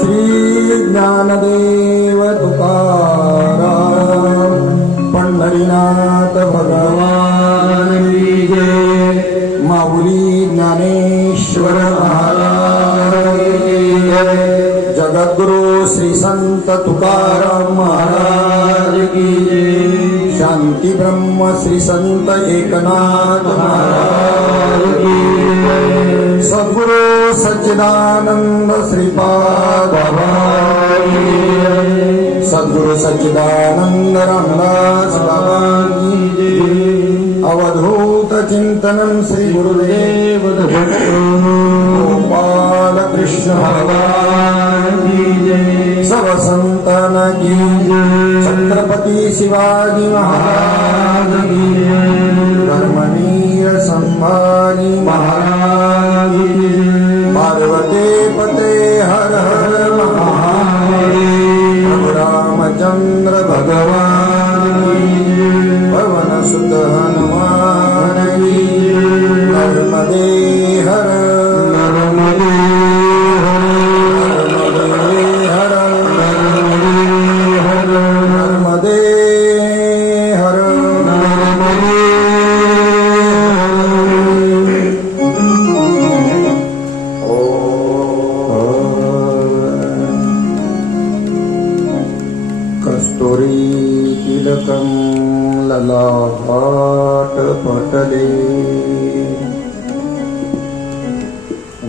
श्री ज्ञानदेव तुकाराम पंढरीनाथ भगवान की जय। माऊली ज्ञानेश्वर महाराज की जय। जगद्गुरु श्री संत तुकाराम महाराज की जय। शांती ब्रह्म श्री संत एकनाथ महाराज की जय। सद्गुरु सच्चिदानंद श्रीपाद बाबा की जय। सद्गुरु सच्चिदानंद रामदास बाबा की जय। अवधूत चिंतनम श्री गुरुदेव गोपाल कृष्ण भगवान की जय। सब संतन की जय। छत्रपति शिवाजी महाराज की जय। धर्मवीर संभाजी महाराज की जय। पार्वती पते हर हर महादेव। प्रभु रामचंद्र भगवान की जय। पवन सुत हनुमान की जय। नर्मदे हर नर्मदे हर नर्मदे हर नर्मदे कस्तूरी तिलकं ललाट पटले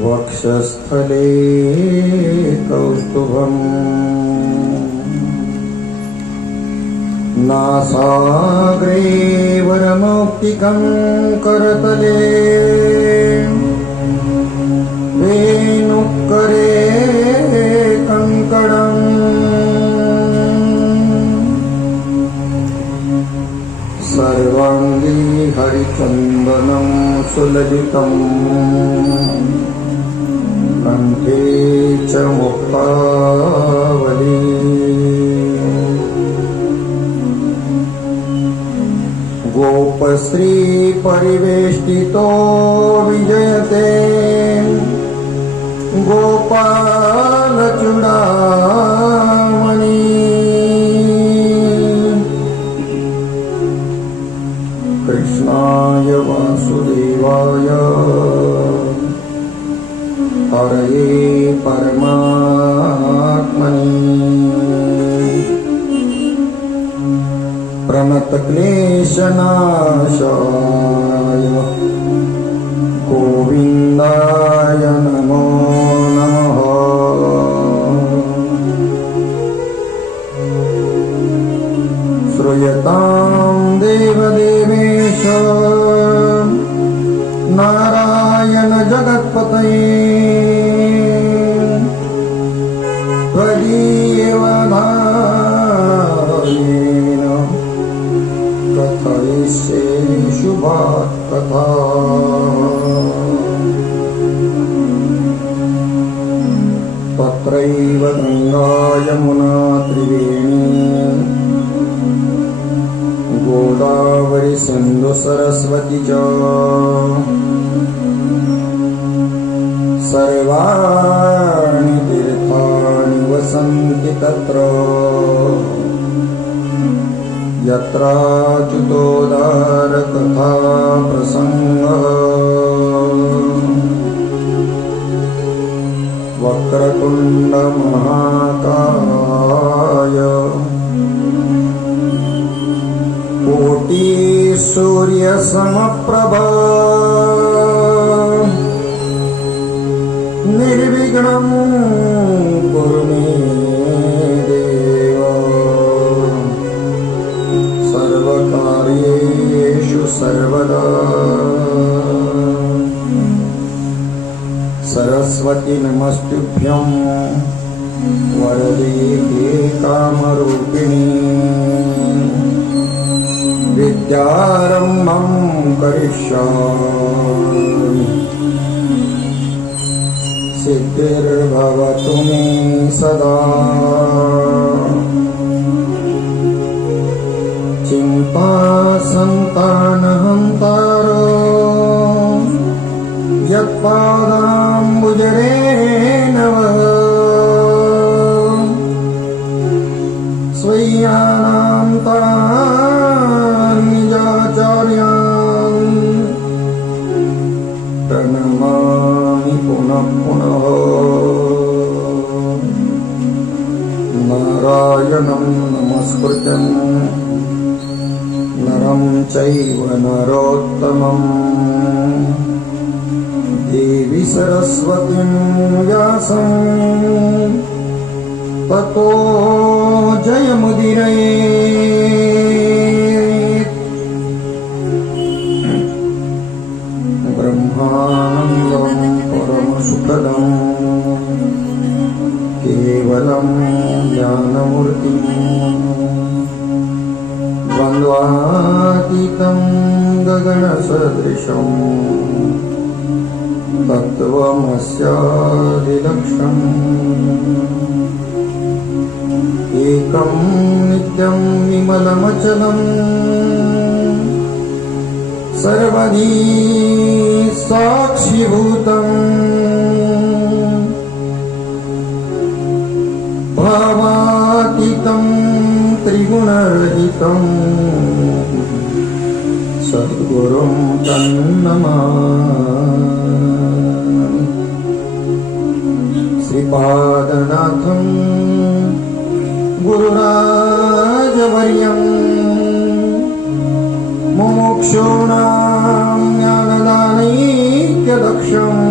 वक्षस्थले कौस्तुभम् नासाग्रे वरमौक्तिकं करतले वेणुकरे कंकणम् सर्वांगी हरिचंदनं सुललितं कंठे च मुक्तावली गोपश्री परिवेष्टितो विजयते गोपाल चूड़ामणि कृष्णाय वासुदेवाय हरये परमात्मने प्रणतक्लेशनाशाय गोविन्दाय नमो नमः। श्रूयतां देवदेवेश नारायण जगत्पतये। त्वदीयवधानेन कथयिष्ये शुभात् कथा। तत्रैव गङ्गा यमुना त्रिवेणी गोदावरी सिन्धु सरस्वती च सर्वाणि तीर्थानि वसन्ति तत्र यत्राच्युतोद्धार कथा प्रसङ्गः। वक्रतुण्ड महाकाय कोटि सूर्य समप्रभा निर्विघ्नं कुरु मे देव सर्वकार्येषु सर्वदा। सरस्वती नमस्तुभ्यं वरदे कामरूपिणी विद्यारम्भं करिष्यामि सिद्धिर्भवतु मे सदा। चिंता संतानहंतारो यत्पादाम्बुजरेणव स्वय्यानां तान्निजाचार्यान् प्रणमामि पुनः पुनः। नारायणं नमस्कृत्यं नरं चैव नरोत्तमम् देवी सरस्वतीं व्यासं ततो जयमुदीरयेत्। ब्रह्मानन्दं परमसुखदं केवलं ज्ञानमूर्तिं द्वन्द्वातीतं गगनसदृशं तत्त्वमस्यादिलक्ष्यम्। एकं नित्यं विमलमचलम् सर्वधी साक्षिभूतम् भावातीतं त्रिगुणरहितं सद्गुरुं तन्नमामि। श्रीपादनाथं गुरुराजवर्यं मुमुक्षूणां ज्ञानदानैक्यदक्षम्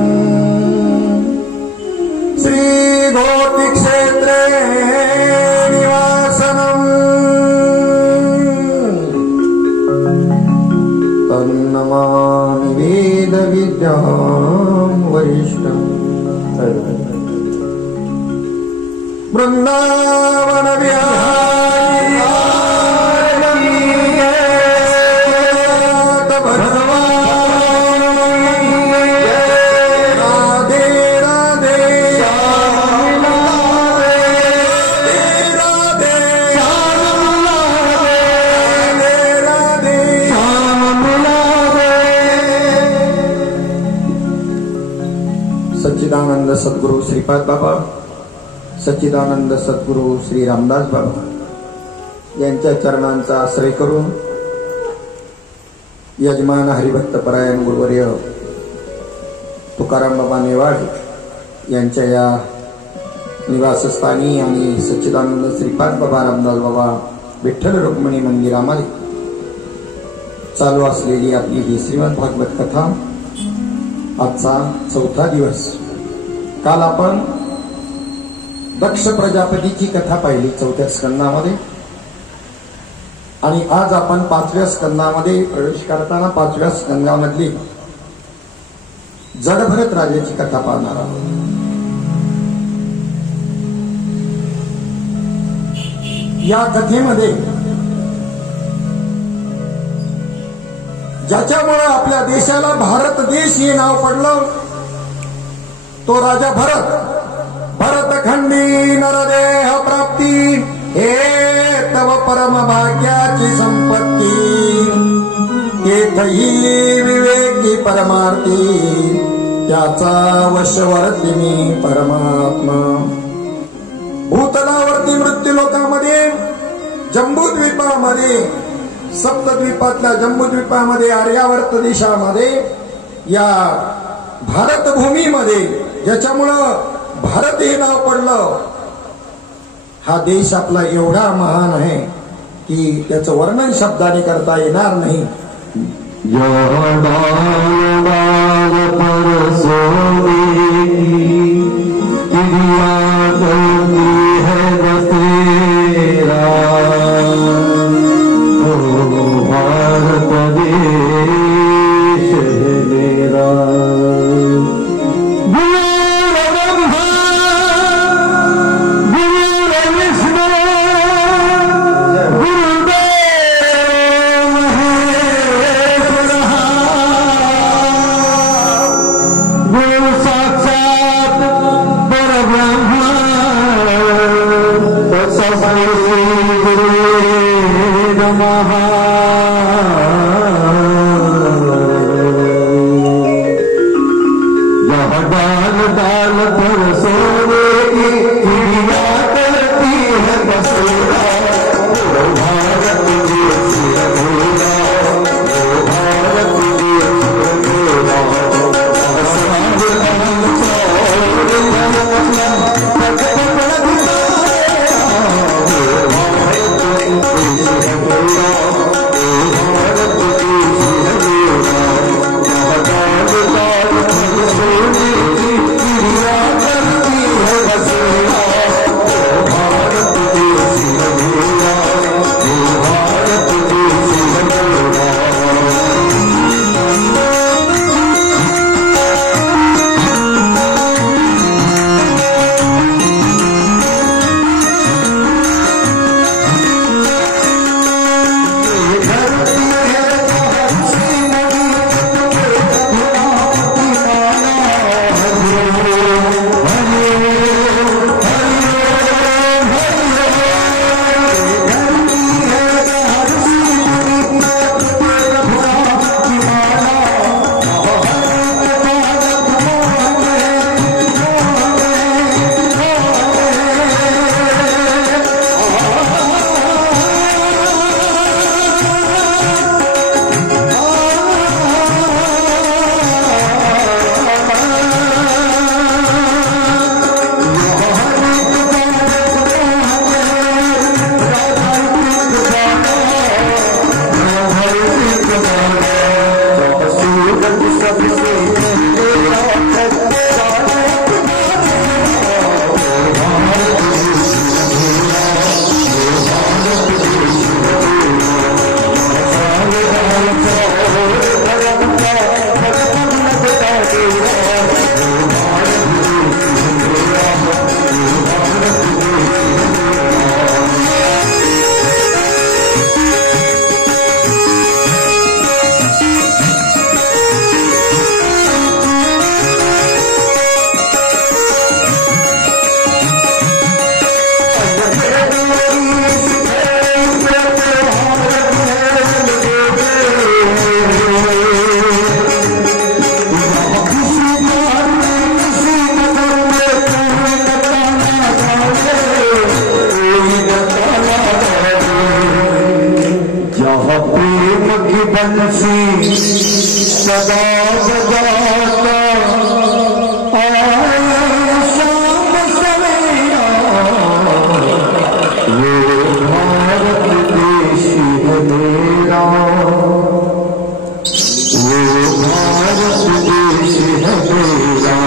श्रीगोपिक्षेत्रे निवासनम् तन्नमामि वेदविद्यां वरिष्ठम्। वृंदावन विहारी भगवान राधे राधे राधे राधे सच्चिदानंद सद्गुरु श्रीपाद बाबा, सच्चिदानंद सद्गुरु श्री रामदास बाबा यांच्या चरणांचा आश्रय करून यजमान हरिभक्त परायण गुरुवर्य तुकाराम बाबा नेवाड यांच्या या निवासस्थानी आणि सच्चिदानंद श्रीपाद बाबा रामदास बाबा विठ्ठल रुक्मिणी मंदिरामध्ये चालू असलेली आपली ही श्रीमद भागवत कथा आजचा 4था दिवस। काल आपण दक्ष प्रजापतीची कथा पाहिली 4थ्या स्कंदामध्ये आणि आज आपण 5व्या स्कंदामध्ये प्रवेश करताना 5व्या स्कंदामधली जडभरत राजाची कथा पाहणार आहोत। या कथेमध्ये ज्याच्यामुळे आपल्या देशाला भारत देश हे नाव पडलं तो राजा भरत। भरतखंडी नरदेह प्राप्ती हे तव परम भाग्याची संपत्ती तेथही विवेकी परमार्थी त्याचा वशवर्ती मी परमात्मा। भूतलावरती मृत्यू लोकामध्ये जम्बूद्वीपामध्ये सप्तद्वीपातल्या जम्बूद्वीपामध्ये आर्यावर्त देशामध्ये या भारतभूमीमध्ये ज्याच्यामुळं भारत हे नाव पडलं हा देश आपला एवढा महान आहे की त्याचं वर्णन शब्दाने करता येणार नाही। डाल पर सोने की चिड़िया करती है बसेरा, वो भारत देश है मेरा, वो भारत देश है मेरा। आसमान लाल चौड़ ललना पग पग दिखाया, वो भारत देश है मेरा, वो भारत देश है मेरा। डाल डाल पर सोने की चिड़िया करती है बसेरा, वो भारत देश है मेरा, वो भारत देश है मेरा। बंसी सदा बजाता आए शाम सवेरा, वो भारत देश है मेरा, वो भारत देश है मेरा।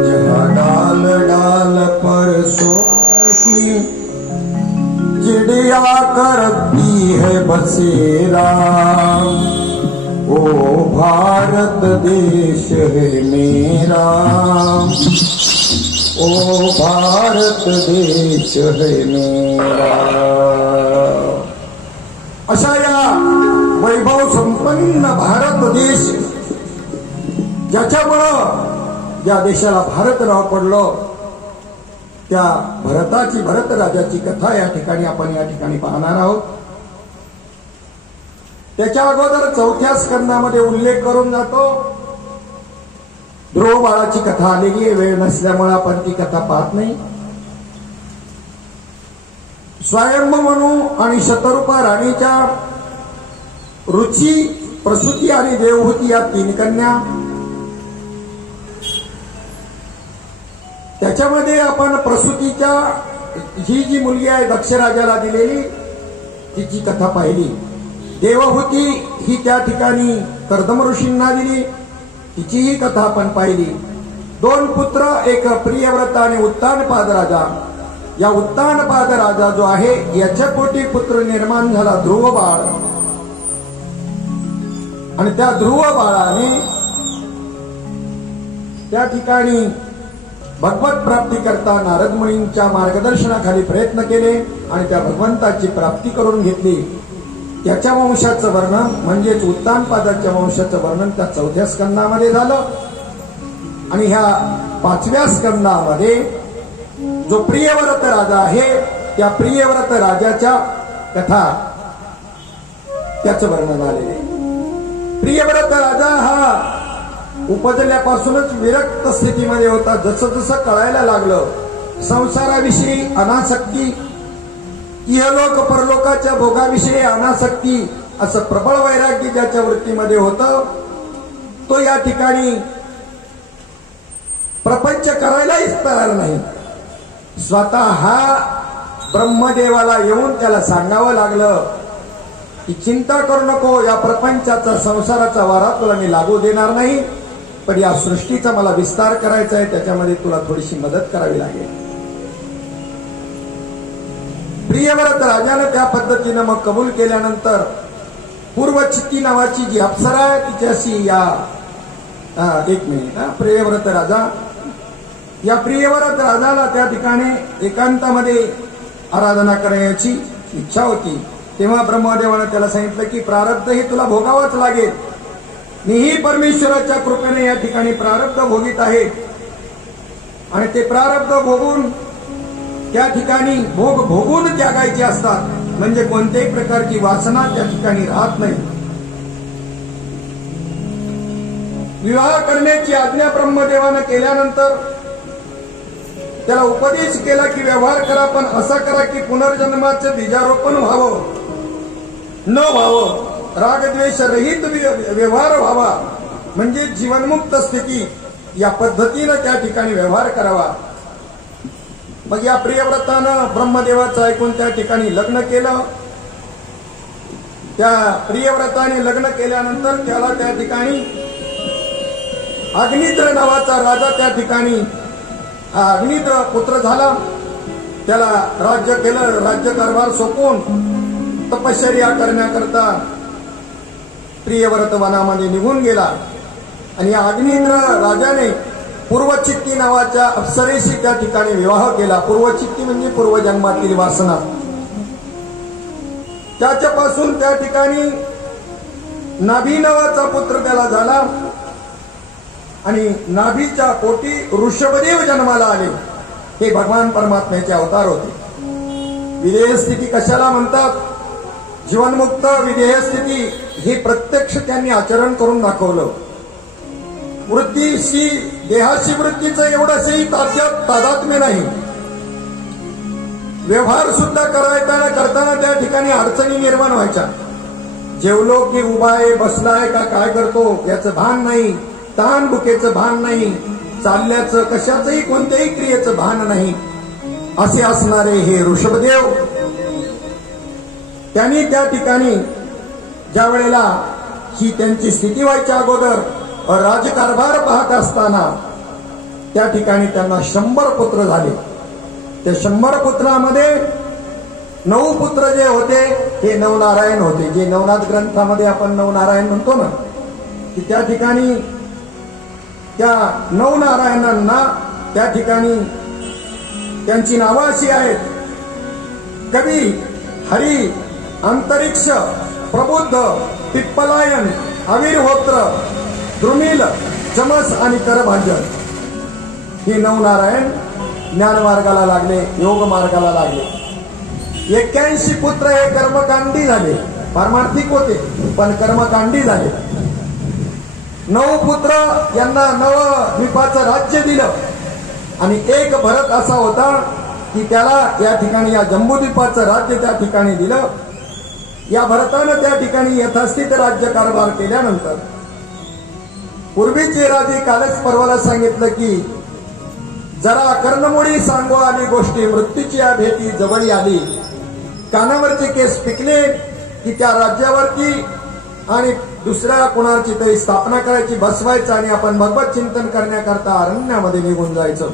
जहाँ डाल डाल पर चिड़िया करती है बसेरा, ओ भारत देश है मेरा, ओ भारत देश है मेरा। अशा या वैभव संपन्न भारत देश, ज्याच्यामुळं ज्या देशाला भारत नाव पडलं, त्या भरताची, भरत राजाची कथा या ठिकाणी आपण या ठिकाणी पाहणार आहोत। त्याच्या अगोदर चौथ्या स्कंदामध्ये उल्लेख करून जातो, ध्रुव बाळाची कथा आलेली आहे, वेळ नसल्यामुळे आपण ती कथा पाहत नाही। स्वयंभू मनू आणि शतरूपा राणीच्या रुची, प्रसूती आणि देवहूती या तीन कन्या, त्याच्यामध्ये आपण प्रसूतीच्या ही जी मुलगी आहे दक्ष राजाला दिलेली तिची कथा पाहिली. देवहूती ही त्या ठिकाणी कर्दम ऋषींना दिली, तिचीही कथा आपण पाहिली. 2 पुत्र, एक प्रियव्रत आणि उत्तानपाद राजा. या उत्तानपाद राजा जो आहे याच्या पोटी पुत्र निर्माण झाला ध्रुव बाळ, आणि त्या ध्रुव बाळाने त्या ठिकाणी भगवत प्राप्ती करता नारद मुनींच्या मार्गदर्शनाखाली प्रयत्न केले आणि त्या भगवंताची प्राप्ती करून घेतली. त्याच्या वंशाचं वर्णन म्हणजेच उत्तानपादाच्या वंशाचं वर्णन त्या 4थ्या स्कंदामध्ये झालं. आणि ह्या 5व्या स्कंदामध्ये जो प्रियव्रत राजा आहे त्या प्रियव्रत राजाच्या कथा त्याचं वर्णन आलेले. प्रियव्रत राजा हा उपजल्यापासूनच विरक्त स्थितीमध्ये होता. जसं जसं कळायला लागलं संसाराविषयी अनासक्ती, इहलोक परलोकाच्या भोगाविषयी अनासक्ती, असं प्रबळ वैराग्य ज्याच्या वृत्तीमध्ये होतं तो या ठिकाणी प्रपंच करायलाही तयार नाही. स्वतः हा ब्रह्मदेवाला येऊन त्याला सांगावं लागलं की चिंता करू नको, या प्रपंचाचा संसाराचा वारा तुला मी लागू देणार नाही, पण या सृष्टीचा मला विस्तार करायचा आहे, त्याच्यामध्ये तुला थोडीशी मदत करावी लागेल. प्रियव्रत राजानं त्या पद्धतीनं मग कबूल केल्यानंतर पूर्वचित्ती नावाची जी अप्सरा आहे तिच्याशी या 1 मिनिट प्रियव्रत राजा, या प्रियव्रत राजाला त्या ठिकाणी एकांतामध्ये आराधना करण्याची इच्छा होती. तेव्हा ब्रह्मदेवानं त्याला सांगितलं की प्रारब्ध हे तुला भोगावंच लागेल. मीही परमेश्वराच्या कृपेने या ठिकाणी प्रारब्ध भोगीत आहे आणि ते प्रारब्ध भोगून त्या ठिकाणी भोगून त्यागायचे असतात, म्हणजे कोणत्याही प्रकारची वासना त्या ठिकाणी राहत नाही. विवाह करण्याची आज्ञा ब्रह्मदेवानं केल्यानंतर त्याला उपदेश केला की व्यवहार करा, पण असा करा की पुनर्जन्माचे बीजारोपण व्हावं, न व्हावं, रागद्वेष रहित व्यवहार व्हावा, म्हणजे जीवनमुक्त स्थिती, या पद्धतीनं त्या ठिकाणी व्यवहार करावा. मग या प्रियव्रतानं ब्रह्मदेवाचं ऐकून त्या ठिकाणी लग्न केलं. त्या प्रियव्रताने लग्न केल्यानंतर त्याला त्या ठिकाणी अग्निद्र नावाचा राजा त्या ठिकाणी अग्निद्र पुत्र झाला. त्याला राज्य केलं. राज्यकारभार सोपवून तपश्चर्या करण्याकरता प्रियव्रत वनामध्ये निघून गेला आणि या अग्निद्र राजाने पूर्वचित्ती नावाच्या अप्सरेशी त्या ठिकाणी विवाह केला. पूर्वचित्ती म्हणजे पूर्वजन्मातील वासना. त्याच्यापासून त्या ठिकाणी नाभी नावाचा पुत्र त्याला झाला आणि नाभीच्या पोटी ऋषभदेव जन्माला आले. हे भगवान परमात्म्याचे अवतार होते. विधेय स्थिती कशाला म्हणतात? जीवनमुक्त विधेय स्थिती हे प्रत्यक्ष त्यांनी आचरण करून दाखवलं. वृत्तीशी देहाशी वृत्तीचं एवढंसही तादात्म्य नाही. व्यवहार सुद्धा करताना त्या ठिकाणी अडचणी निर्माण व्हायच्या. जेवलो की उभा आहे, बसलाय का काय करतो याचं भान नाही, तहान भुकेचं भान नाही, चालल्याचं कशाचंही कोणत्याही क्रियेचं भान नाही, असे असणारे हे ऋषभदेव. त्यांनी त्या ठिकाणी ज्या वेळेला ही त्यांची स्थिती व्हायच्या अगोदर राजकारभार पाहत असताना त्या ठिकाणी त्यांना 100 पुत्र झाले. त्या 100 पुत्रामध्ये 9 पुत्र जे होते ते नवनारायण होते. जे नवनाथ ग्रंथामध्ये आपण नवनारायण म्हणतो ना, की त्या ठिकाणी त्या नवनारायणांना त्या ठिकाणी त्यांची नावं अशी आहेत: कवी, हरी, अंतरिक्ष, प्रबुद्ध, पिप्पलायन, अविर्होत्र, द्रुमिल, चमस आणि करभाजन. हे नवनारायण ज्ञानमार्गाला लागले, योग मार्गाला लागले. 81 पुत्र हे कर्मकांडी झाले. पारमार्थिक होते पण कर्मकांडी झाले. 9 पुत्र यांना नवद्वीपाचं राज्य दिलं आणि एक भरत असा होता की त्याला या ठिकाणी या जम्बूद्वीपाचं राज्य त्या ठिकाणी दिलं. या भरतानं त्या ठिकाणी यथास्थित राज्यकारभार केल्यानंतर पूर्वीचे राजे कालच पर्वाला सांगितलं की जरा कर्णमुळी सांगो आली गोष्टी, मृत्यूची या भेटी जवळी आली. कानावरचे केस पिकले की त्या राज्यावरती आणि दुसऱ्या कुणाची तरी स्थापना करायची, बसवायचं आणि आपण भगवत चिंतन करण्याकरता अरण्यामध्ये निघून जायचं.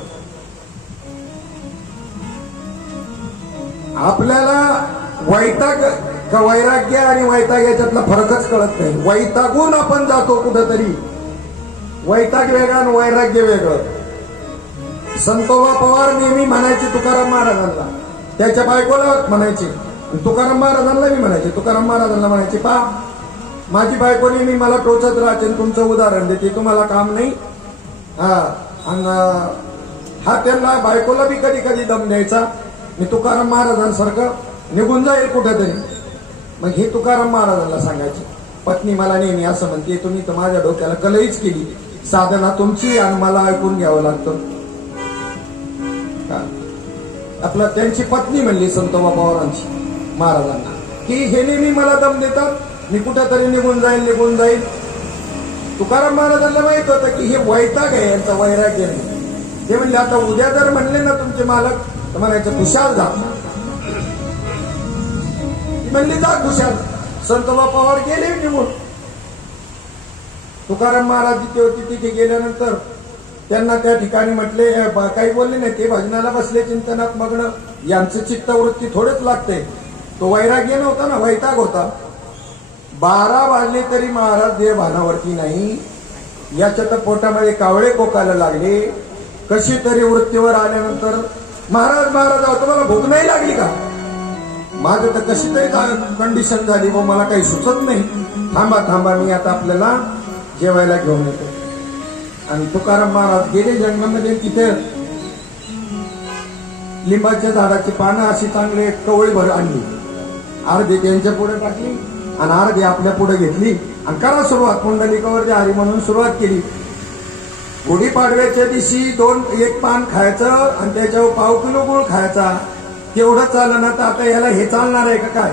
आपल्याला वैराग्य आणि वैताग याच्यातला फरकच कळत नाही. वैतागून आपण जातो कुठंतरी. वैताग वेगळा आणि वैराग्य वेगळं. संतोबा पवार नेहमी म्हणायचे तुकाराम महाराजांना, त्याच्या बायकोला म्हणायचे, तुकाराम महाराजांना मी म्हणायचे, तुकाराम महाराजांना म्हणायचे, पा माझी बायको नेहमी मला टोचत राहते, तुमचं उदाहरण देते, तुम्हाला काम नाही. हा त्यांना बायकोला बी कधी कधी दम द्यायचा. मी तुकाराम महाराजांसारखं निघून जाईल कुठेतरी. मग हे तुकाराम महाराजांना सांगायचे, पत्नी मला नेहमी असं म्हणते, तुम्ही तर माझ्या डोक्याला कलईच केली. साधना तुमची आणि मला ऐकून घ्यावं लागतं. आपला त्यांची पत्नी म्हणली संतोबा पवारांची महाराजांना की हे नेहमी मला दम देतात, मी कुठेतरी निघून जाईल. तुकाराम महाराजांना माहित होतं की हे वैताग आहे, यांचा वैराग्य नाही. ते म्हणले आता उद्या जर म्हणले ना तुमचे मालक तर म्हणायचं खुशाल जा. म्हणली जा खुशाल. संतोबा पवार गेले निघून. तुकाराम महाराज जिथे होते तिथे गेल्यानंतर त्यांना त्या ठिकाणी म्हटले, काही बोलले नाही. ते भजनाला बसले, चिंतनात मग्न. यांचं चित्तवृत्ती थोडेच लागते. तो वैराग्य नव्हता ना, वैताग होता. 12 वाजले तरी महाराज देव भानावरती नाही. याच्या तर पोटामध्ये कावळे कोकायला लागले. कशी तरी वृत्तीवर आल्यानंतर महाराज तुम्हाला भूक नाही लागली का? माझं तर कशी तरी कंडिशन झाली, व मला काही सुचत नाही. थांबा मी आता आपल्याला जेवायला घेऊन येतो. आणि तुकाराम महाराज गेले जंगलामध्ये. तिथे लिंबाच्या झाडाची पानं अशी चांगले कवळीभर आणली. अर्धी त्यांच्या पुढे टाकली आणि अर्धी आपल्या पुढे घेतली आणि करा सुरुवात. पुंडलिकावरती हरी म्हणून सुरुवात केली. गुढीपाडव्याच्या दिवशी एक पान खायचं आणि त्याच्यावर 1/2 किलो गुळ खायचा. तेवढं चाललं ना तर आता याला हे चालणार आहे का काय?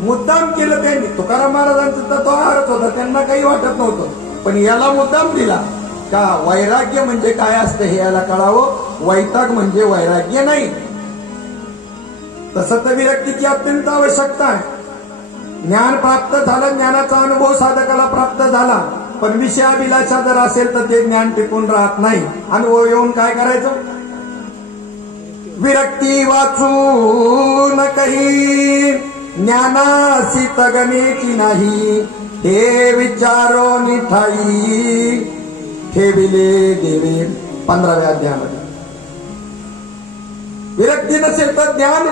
मुद्दाम केलं त्यांनी. तुकाराम महाराजांचा तर तो आहारच होता, त्यांना काही वाटत नव्हतं. पण याला मुद्दाम दिला का वैराग्य म्हणजे काय असतं हे याला कळावं. वैताग म्हणजे वैराग्य नाही. तसं तर विरक्तीची अत्यंत आवश्यकता आहे. ज्ञान प्राप्त झालं, ज्ञानाचा अनुभव साधकाला प्राप्त झाला, पण विषयाभिलाषा जर असेल तर ते ज्ञान टिकून राहत नाही. अनुभव येऊन काय करायचं? विरक्ती वाचून काही ज्ञानासी तगमेची नाही. हे विचारो निठाई ठेविले देवे 15व्या अध्यायामध्ये. विरक्ती नसेल तर ज्ञान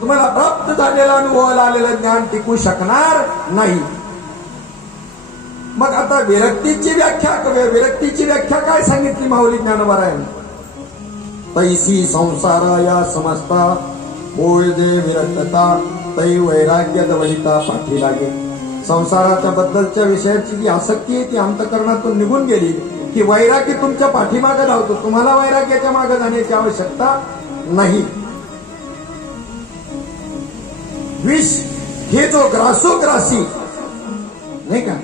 तुम्हाला प्राप्त झालेलं, अनुभवाला आलेलं ज्ञान टिकू शकणार नाही. मग आता विरक्तीची व्याख्या काय सांगितली माऊली ज्ञानोबारायांनी? तैसी संसारा या समजता होय जे विरक्तता तै वैराग्य दवहिता पाठी लागे. संसाराच्या बद्दलच्या विषयाची जी आसक्ती आहे ती अंतःकरणातून निघून गेली की वैराग्य तुमच्या पाठीमागे धावतो. तुम्हाला वैराग्याच्या मागे जाण्याची आवश्यकता नाही. विष हे जो ग्रासोग्रासी नाही का,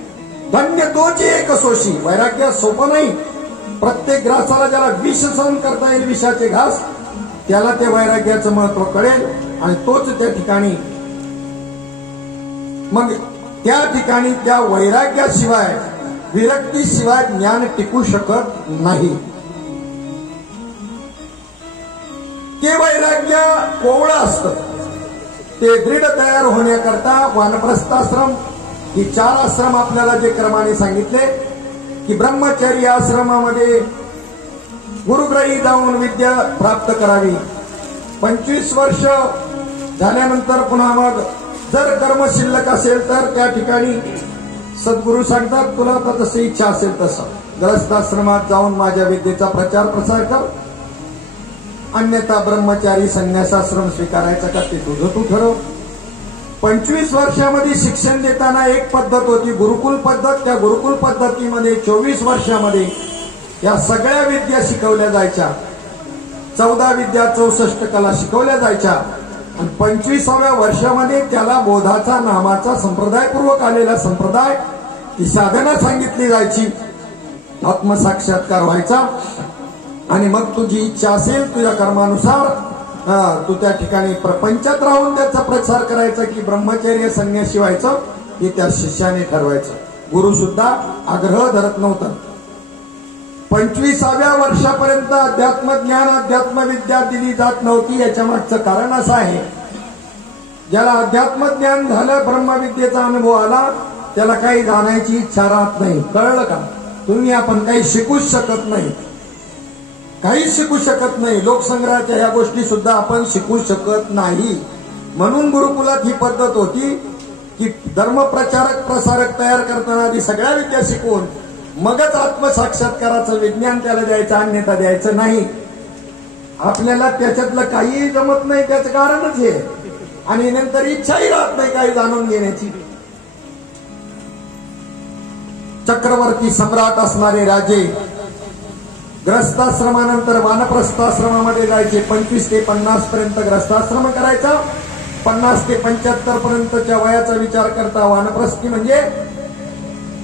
धन्य तोची एक सोशी. वैराग्य सोपं नाही. प्रत्येक ग्रासाला ज्याला विष सहन करता येईल, विषाचे घास, त्याला ते वैराग्याचं महत्व कळेल आणि तोच त्या ठिकाणी मग त्या ठिकाणी त्या वैराग्याशिवाय, विरक्तीशिवाय ज्ञान टिकू शकत नाही. ते वैराग्य कोवळं असतं. ते दृढ तयार होण्याकरता वानप्रस्थाश्रम ही 4 आश्रम आपल्याला जे क्रमाने सांगितले की ब्रह्मचर्य आश्रमामध्ये गुरुग्रही जाऊन विद्या प्राप्त करावी. 25 वर्ष झाल्यानंतर पुन्हा मग जर कर्म शिल्लक असेल तर त्या ठिकाणी सद्गुरू सांगतात तुला तर तशी इच्छा असेल तसं ग्रहस्थाश्रमात जाऊन माझ्या विद्येचा प्रचार प्रसार कर, अन्यथा ब्रह्मचारी संन्यासाश्रम स्वीकारायचा का ते तुझं तू ठरव. 25 वर्षामध्ये शिक्षण देताना एक पद्धत होती गुरुकुल पद्धत. त्या गुरुकुल पद्धतीमध्ये 24 वर्षामध्ये या सगळ्या विद्या शिकवल्या जायच्या. 14 विद्या 64 कला शिकवल्या जायच्या. आणि 25व्या वर्षामध्ये त्याला बोधाचा नामाचा संप्रदायपूर्वक आलेला संप्रदाय, ती साधना सांगितली जायची. आत्मसाक्षात्कार व्हायचा आणि मग तुझी इच्छा असेल तुझ्या कर्मानुसार तू त्या ठिकाणी प्रपंचात राहून त्याचा प्रचार करायचा की ब्रह्मचर्य संन्यासी व्हायचं हे त्या शिष्याने ठरवायचं. गुरु सुद्धा आग्रह धरत नव्हता. 25व्या वर्षापर्यंत अध्यात्मज्ञान अध्यात्मविद्या दिली जात नव्हती. याच्या मागचं कारण असं आहे, ज्याला अध्यात्मज्ञान झालं ब्रह्मविद्येचा अनुभव आला त्याला काही जाण्याची इच्छा राहत नाही. कळलं का? तुम्ही आपण काही शिकूच शकत नाही, काहीच शिकू शकत नाही. लोकसंग्रहाच्या ह्या गोष्टी सुद्धा आपण शिकू शकत नाही. म्हणून गुरुकुलात ही पद्धत होती की धर्मप्रचारक प्रसारक तयार करताना आधी सगळ्या विद्या शिकवून मगच आत्मसाक्षात्काराचं विज्ञान त्याला द्यायचं, अन्यथा द्यायचं नाही. आपल्याला त्याच्यातलं काही जमत नाही त्याचं कारणच हे, आणि नंतर इच्छाही राहत नाही काही जाणून घेण्याची. चक्रवर्ती सम्राट असणारे राजे ग्रस्ताश्रमानंतर वानप्रस्थाश्रमामध्ये जायचे. 25 ते 50 पर्यंत ग्रस्ताश्रम करायचा, 50 ते 75 पर्यंतच्या वयाचा विचार करता वानप्रस्थी म्हणजे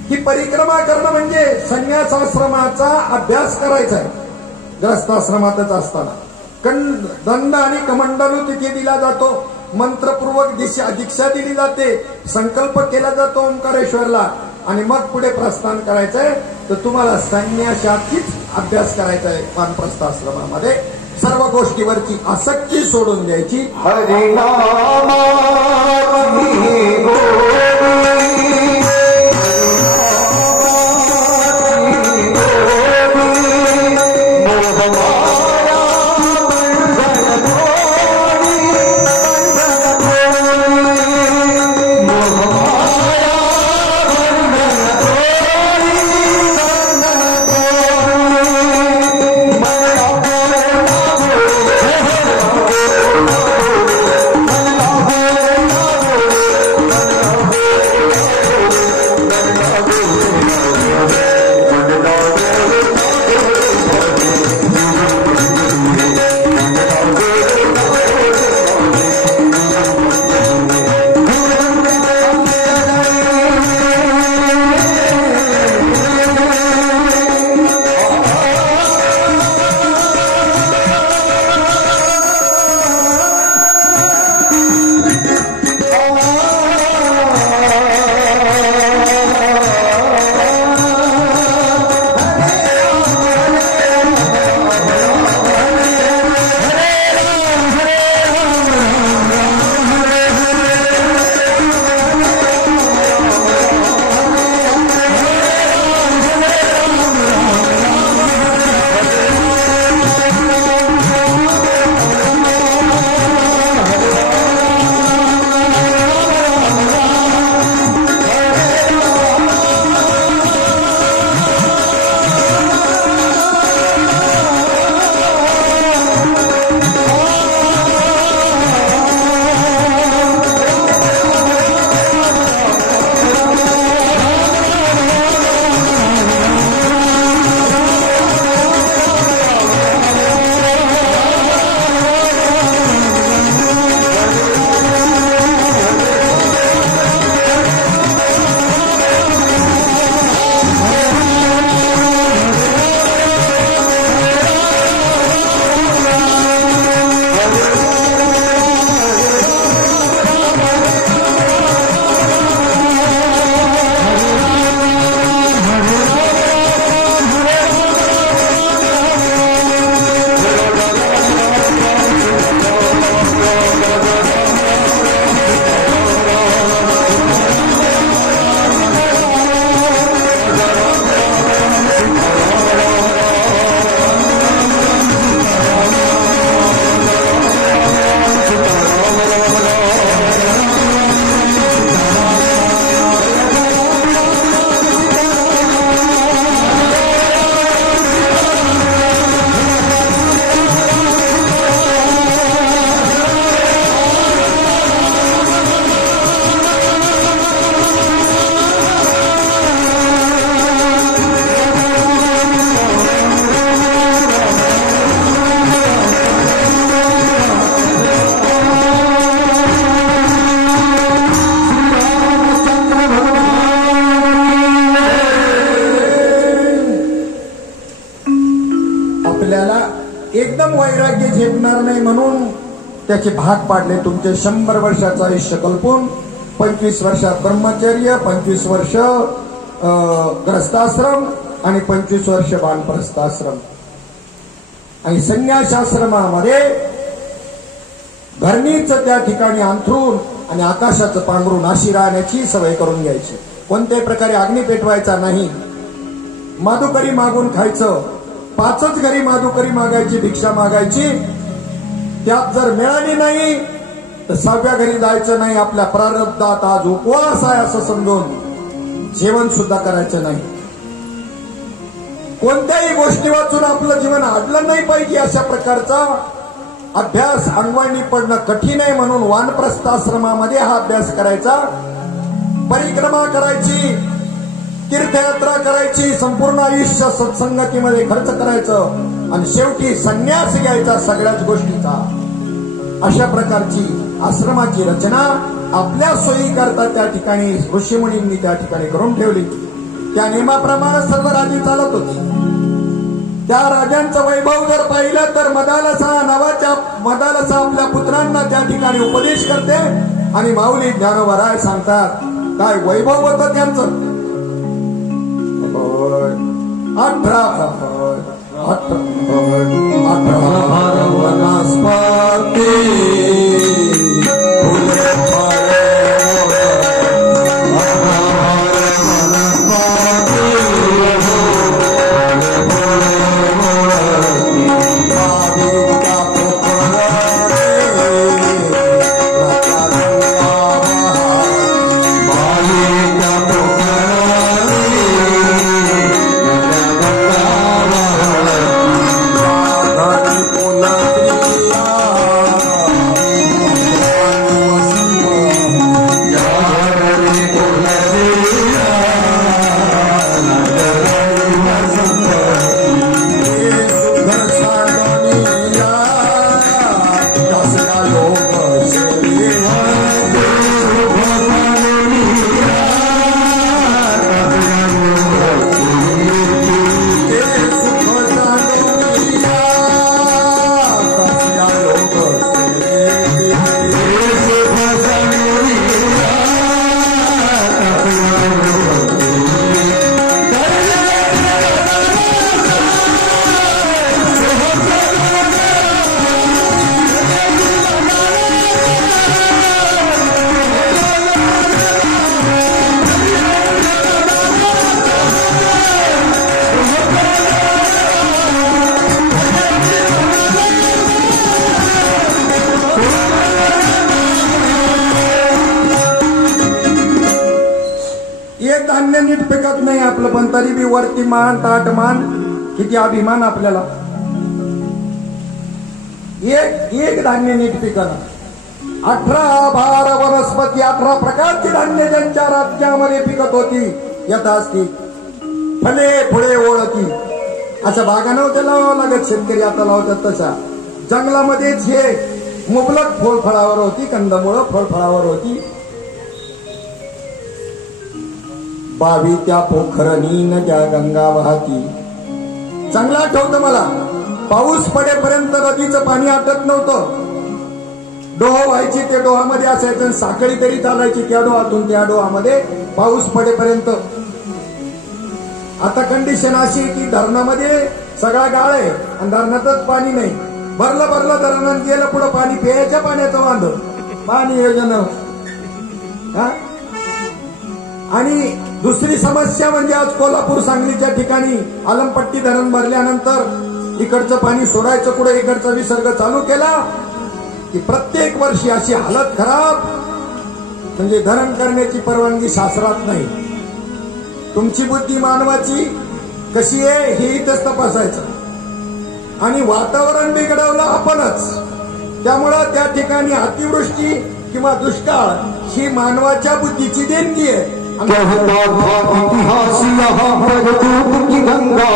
ही परिक्रमा करणं म्हणजे संन्यासाश्रमाचा अभ्यास करायचा आहे. ग्रस्ताश्रमातच असताना दंड आणि कमंडलू तिथे दिला जातो, मंत्रपूर्वक दीक्षा दिली जाते, संकल्प केला जातो ओंकारेश्वरला, आणि मग पुढे प्रस्थान करायचंय. तर तुम्हाला संन्यासाचीच अभ्यास करायचा आहे. वानप्रस्थाश्रमामध्ये सर्व गोष्टीवरची आसक्ती सोडून द्यायची. हरिनामा एकदम वैराग्य झेपणार नाही म्हणून त्याचे भाग पाडले. तुमचे 100 वर्षाचं आयुष्य कल्पून 25 वर्षात ब्रह्मचर्य, 25 वर्ष ग्रस्ताश्रम आणि 25 वर्ष वानप्रस्थाश्रम. आणि संन्यासाश्रमामध्ये घरणीचं त्या ठिकाणी अंथरून आणि आकाशाचं पांघरून अशी राहण्याची सवय करून घ्यायची. कोणत्याही प्रकारे अग्नी पेटवायचा नाही. माधुकरी मागून खायचं. 5च घरी माधुकरी मागायची, भिक्षा मागायची. त्यात जर मिळाली नाही तर 6व्या घरी जायचं नाही. आपल्या प्रारब्धात आज उपवास आहे असं समजून जेवण सुद्धा करायचं नाही. कोणत्याही गोष्टी वाचून आपलं जीवन अडलं नाही पाहिजे अशा प्रकारचा अभ्यास अंगवळणी पडणं कठीण आहे म्हणून वानप्रस्थाश्रमामध्ये हा अभ्यास करायचा. परिक्रमा करायची, तीर्थयात्रा करायची, संपूर्ण आयुष्य सत्संगतीमध्ये खर्च करायचं आणि शेवटी संन्यास घ्यायचा सगळ्याच गोष्टीचा. अशा प्रकारची आश्रमाची रचना आपल्या सोयीकरता त्या ठिकाणी ऋषीमुनींनी त्या ठिकाणी करून ठेवली. त्या नियमाप्रमाणे सर्व राजे चालत होते. त्या राजांचं वैभव जर पाहिलं तर मदालसा नावाच्या मदालसा आपल्या पुत्रांना त्या ठिकाणी उपदेश करते आणि माऊली ज्ञानोबा राय सांगतात काय वैभव होतं त्यांचं. 18 वनस्पती धान्य नीट पिकत नाही आपलं पण तरी बी वरती मान ताट मान किती अभिमान आपल्याला. एक धान्य नीट पिकणं. 18 वनस्पती 18 प्रकारची धान्य ज्यांच्या राज्यामध्ये पिकत होती येत असती. फळे फुळे ओळखी अशा बागा नव्हत्या लावावं लागत. शेतकरी आता लावतात तशा. जंगलामध्येच हे मुबलक फळफळावर होती, कंदमुळं फळफळावर होती. बावी त्या पोखरणी नद्या गंगा वाहती. चांगला आठवतं मला. पाऊस पडेपर्यंत नदीचं पाणी आटत नव्हतं. डोह व्हायची, ते डोहामध्ये असायचं. साखळी तरी चालायची त्या डोहातून त्या डोहामध्ये पाऊस पडेपर्यंत. आता कंडिशन अशी की धरणामध्ये सगळा गाळ आहे आणि धरणातच पाणी नाही. भरलं धरणात गेलं पुढं पाणी प्यायच्या पाण्याचं वांद पाणी योजना. आणि दुसरी समस्या म्हणजे आज कोल्हापूर सांगलीच्या ठिकाणी आलमपट्टी धरण भरल्यानंतर इकडचं पाणी सोडायचं कुठे, इकडचा विसर्ग चालू केला की प्रत्येक वर्षी अशी हालत खराब. म्हणजे धरण करण्याची परवानगी शास्त्रात नाही. तुमची बुद्धी मानवाची कशी आहे हे इथंच तपासायचं. आणि वातावरण बिघडवलं आपणच. त्यामुळं त्या ठिकाणी अतिवृष्टी किंवा दुष्काळ ही मानवाच्या बुद्धीची देणगी आहे. इतिहास गंगा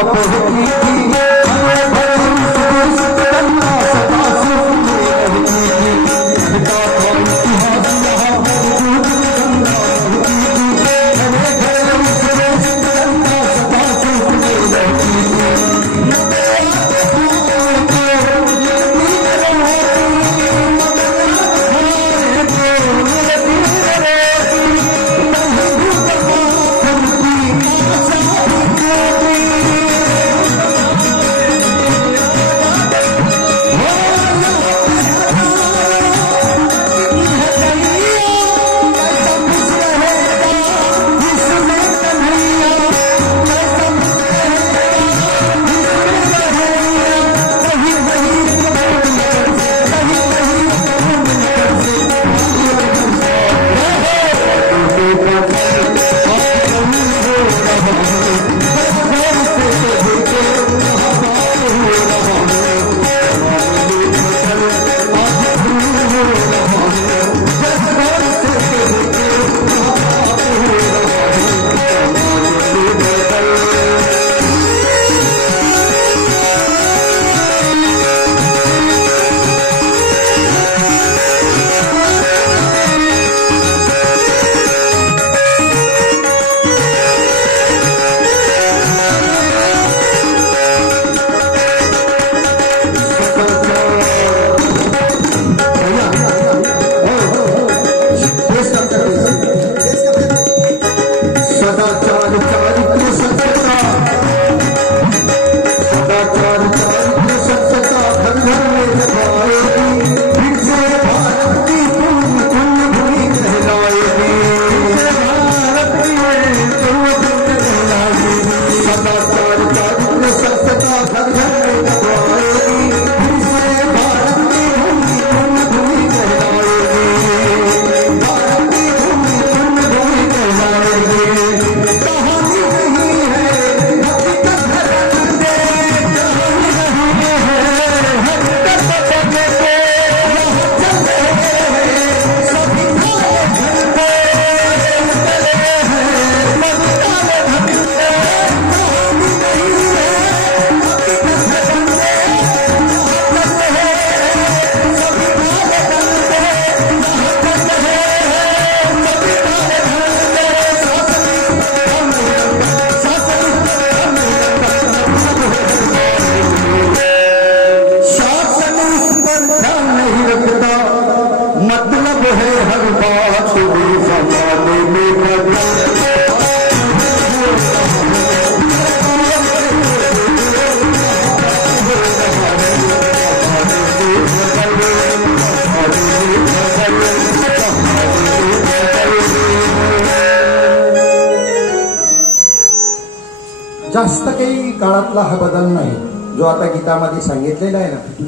जास्त काही काळातला हा बदल नाही जो आता गीतामध्ये सांगितलेला आहे ना.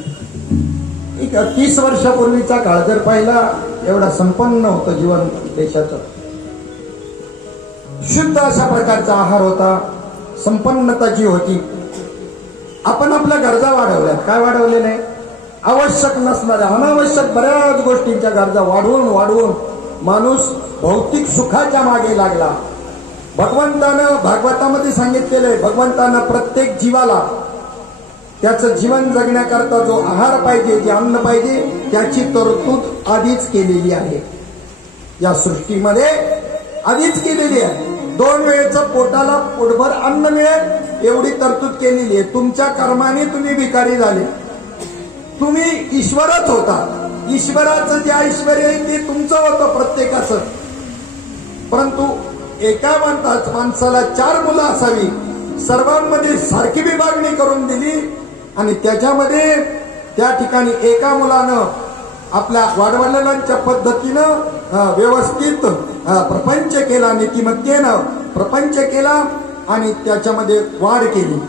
एक 30 वर्षापूर्वीचा काळ जर पाहिला, एवढा संपन्न होतं जीवन देशाचं. शुद्ध अशा प्रकारचा आहार होता, संपन्नता जी होती. आपण आपल्या गरजा वाढवल्यात. काय वाढवलेलं आहे? आवश्यक नसणाऱ्या अनावश्यक बऱ्याच गोष्टींच्या गरजा वाढवून वाढवून माणूस भौतिक सुखाच्या मागे लागला. भगवंतानं भागवतामध्ये सांगितलेलं आहे, भगवंतानं प्रत्येक जीवाला त्याचं जीवन जगण्याकरता जो आहार पाहिजे, जे अन्न पाहिजे, त्याची तरतूद आधीच केलेली आहे. या सृष्टीमध्ये आधीच केलेली आहे. 2 वेळेचं पोटाला पोटभर अन्न मिळेल एवढी तरतूद केलेली आहे. तुमच्या कर्माने तुम्ही भिकारी झाले. तुम्ही ईश्वरच होता. ईश्वराचं जे ऐश्वर्य आहे ते तुमचं होतं प्रत्येकाचं. परंतु एका माणसाला 4 मुलं असावी, सर्वांमध्ये सारखी विभागणी करून दिली आणि त्याच्यामध्ये त्या ठिकाणी एका मुलानं आपल्या वाडवडिलांच्या पद्धतीनं व्यवस्थित प्रपंच केला, नीतिमत्तेनं प्रपंच केला आणि त्याच्यामध्ये वाढ केली.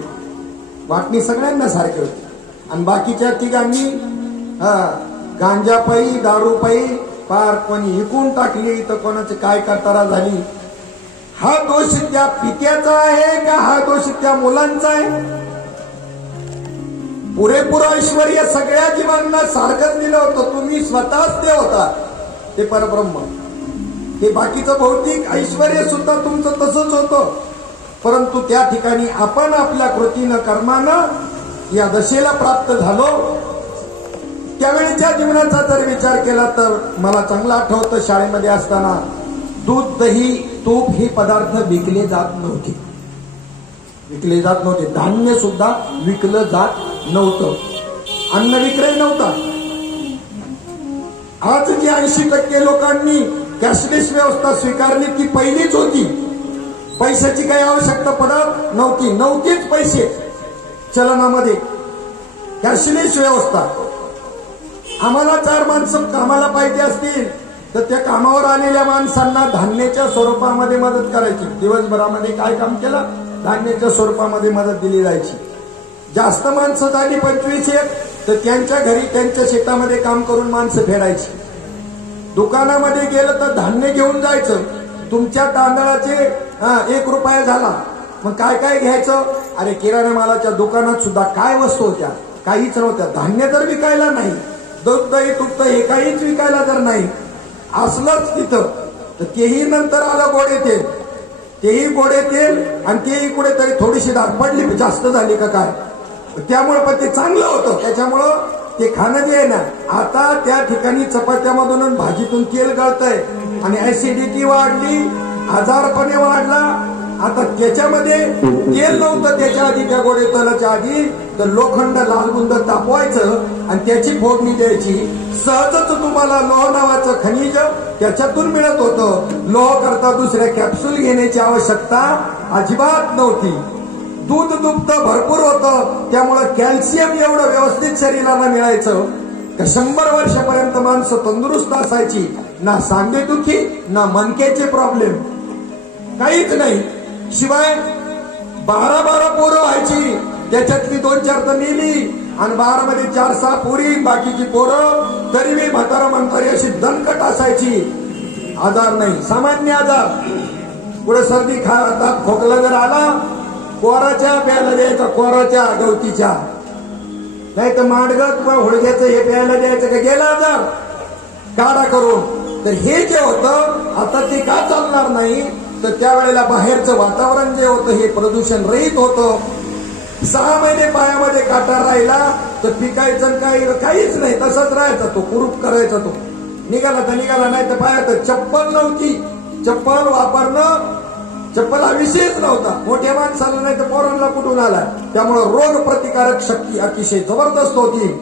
वाटणी सगळ्यांना सारखी होती. आणि बाकीच्या तिघांनी गांजापायी, दारूपायी पार कोणी विकून टाकली, तर कोणाची काय करताना झाली. हा दोष त्या पित्याचा आहे का हा दोष त्या मुलांचा आहे? पुरेपूर ऐश्वर्य सगळ्या जीवांना सारखंच दिलं होतं. तुम्ही स्वतःच ते होता, ते परब्रह्म. ते बाकीचं भौतिक ऐश्वर्य सुद्धा तुमचं तसंच होतं. परंतु त्या ठिकाणी आपण आपल्या कृतीनं कर्मानं या दशेला प्राप्त झालो. त्यावेळीच्या जीवनाचा जर विचार केला तर मला चांगलं आठवतं, शाळेमध्ये असताना दूध, दही, तूप हे पदार्थ विकले जात नव्हते. विकले जात नव्हते. धान्य सुद्धा विकलं जात नव्हतं. अन्न विक्रय नव्हता. आज जी 80% लोकांनी कॅशलेस व्यवस्था स्वीकारली ती पहिलीच होती. पैशाची काही आवश्यकता पडत नव्हतीच. पैसे चलनामध्ये कॅशलेस व्यवस्था. आम्हाला 4 माणसं कामाला पाहिजे असतील तर त्या कामावर आलेल्या माणसांना धान्याच्या स्वरूपामध्ये मदत करायची. दिवसभरामध्ये काय काम केलं, धान्याच्या स्वरूपामध्ये मदत दिली जायची. जास्त माणसं झाली 25 तर त्यांच्या घरी त्यांच्या शेतामध्ये काम करून माणसं फेडायची. दुकानामध्ये गेलं तर धान्य घेऊन जायचं. तुमच्या तांदळाचे 1 रुपया झाला, मग काय काय घ्यायचं? अरे किराणा मालाच्या दुकानात सुद्धा काय वस्तू होत्या? काहीच नव्हत्या. धान्य तर विकायला नाही, दूध, दही, तूप हे काहीच विकायला तर नाही. असलंच तिथं तर तेही नंतर आलं गोडे तेल. तेही गोडे तेल आणि तेही कुठेतरी थोडीशी डाग पडली, जास्त झाली का काय, त्यामुळे पण ते चांगलं होतं. त्याच्यामुळं ते खाणं जे आहे ना, आता त्या ठिकाणी चपात्यामधून भाजीतून तेल गळतंय आणि ऍसिडिटी वाढली, आजारपणे वाढला. आता त्याच्यामध्ये तेल नव्हतं त्याच्या आधी, त्या गोडे तेलाच्या आधी तर लोखंड लालबुंद तापवायचं आणि त्याची फोडणी द्यायची. सहजच तुम्हाला लोह नावाचं खनिज त्याच्यातून मिळत होतं. लोह करता दुसऱ्या कॅप्सूल घेण्याची आवश्यकता अजिबात नव्हती. दूध दुभत भरपूर होतं, त्यामुळं कॅल्शियम एवढं व्यवस्थित शरीराला मिळायचं का 100 वर्षापर्यंत माणसं तंदुरुस्त असायची. ना सांधेदुखी, ना मणक्याचे प्रॉब्लेम, काहीच नाही. शिवाय 12 पोरं व्हायची, त्याच्यातली 2-4 तर नेली आणि 12 मध्ये 4-6 पोरी, बाकीची पोरं तरी मी म्हातारी अशी दणकट असायची. आजार नाही, सामान्य आजार. पुढे सर्दी, ताप, खोकला जर आला, कोराच्या प्यायला द्यायचा, कोराच्या गवतीच्या, नाही तर माडगं किंवा होळग्याचं हे प्यायला द्यायचं का गेला आजार काढा करून. तर हे जे होतं आता ते का चालणार नाही, तर त्यावेळेला बाहेरचं वातावरण जे होतं हे प्रदूषण रहित होतं. 6 महिने पायामध्ये काटा राहिला तर पिकायचं काहीच नाही, तसंच राहायचा. तो कुरूप करायचा, तो निघाला तर निघाला, नाही तर पायात चप्पल नव्हती. चप्पल वापरणं, चप्पल हा विषयच नव्हता. मोठ्या माणसाला नाही तर पोरांना कुठून आला. त्यामुळं रोग प्रतिकारक शक्ती अतिशय जबरदस्त होती.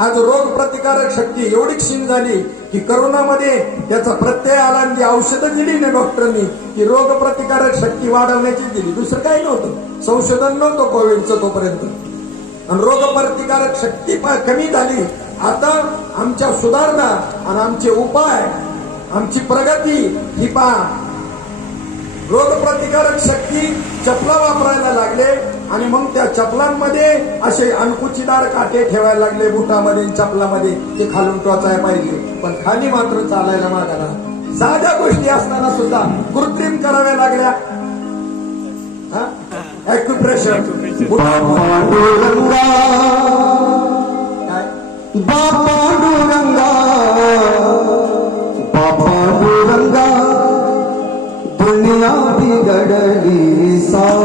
आज रोग प्रतिकारक शक्ती एवढी क्षीण झाली की करोनामध्ये त्याचा प्रत्यय आला आणि जी औषधं दिली ना डॉक्टरनी, की रोग प्रतिकारक शक्ती वाढवण्याची दिली. दुसरं काही नव्हतं, संशोधन नव्हतं कोविडचं तोपर्यंत. आणि रोग प्रतिकारक शक्ती कमी झाली. आता आमच्या सुधारणा आणि आमचे उपाय, आमची प्रगती ही पहा. रोगप्रतिकारक शक्ती चपला वापरायला लागले आणि मग त्या चपलांमध्ये असे अणकुचीदार काटे ठेवायला लागले बुटामध्ये चपलामध्ये ते खालून टोचायला पाहिजे पण खाली मात्र चालायला मागाला साध्या गोष्टी असताना सुद्धा कृत्रिम कराव्या लागल्या ॲक्युप्रेशर पांडुरंगा दुनिया बिगड़ली सारी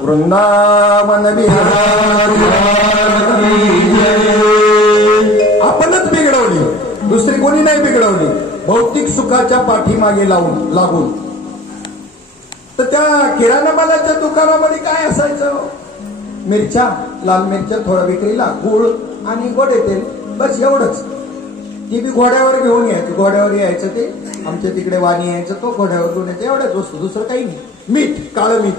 वृंदावन आपणच बिघडवली दुसरी कोणी नाही बिघडवली भौतिक सुखाच्या पाठीमागे लागून तर त्या किराणा मालाच्या दुकानामध्ये काय असायचं मिरच्या लाल मिरच्या थोडा विक्रीला गुळ आणि गोडे तेल बस एवढंच ती बी घोड्यावर घेऊन यायचं घोड्यावर यायचं ते आमच्या तिकडे वाणी यायचं तो घोड्यावर घेऊन यायचं एवढ्याच वस्तू दुसरं काही नाही मीठ काळं मीठ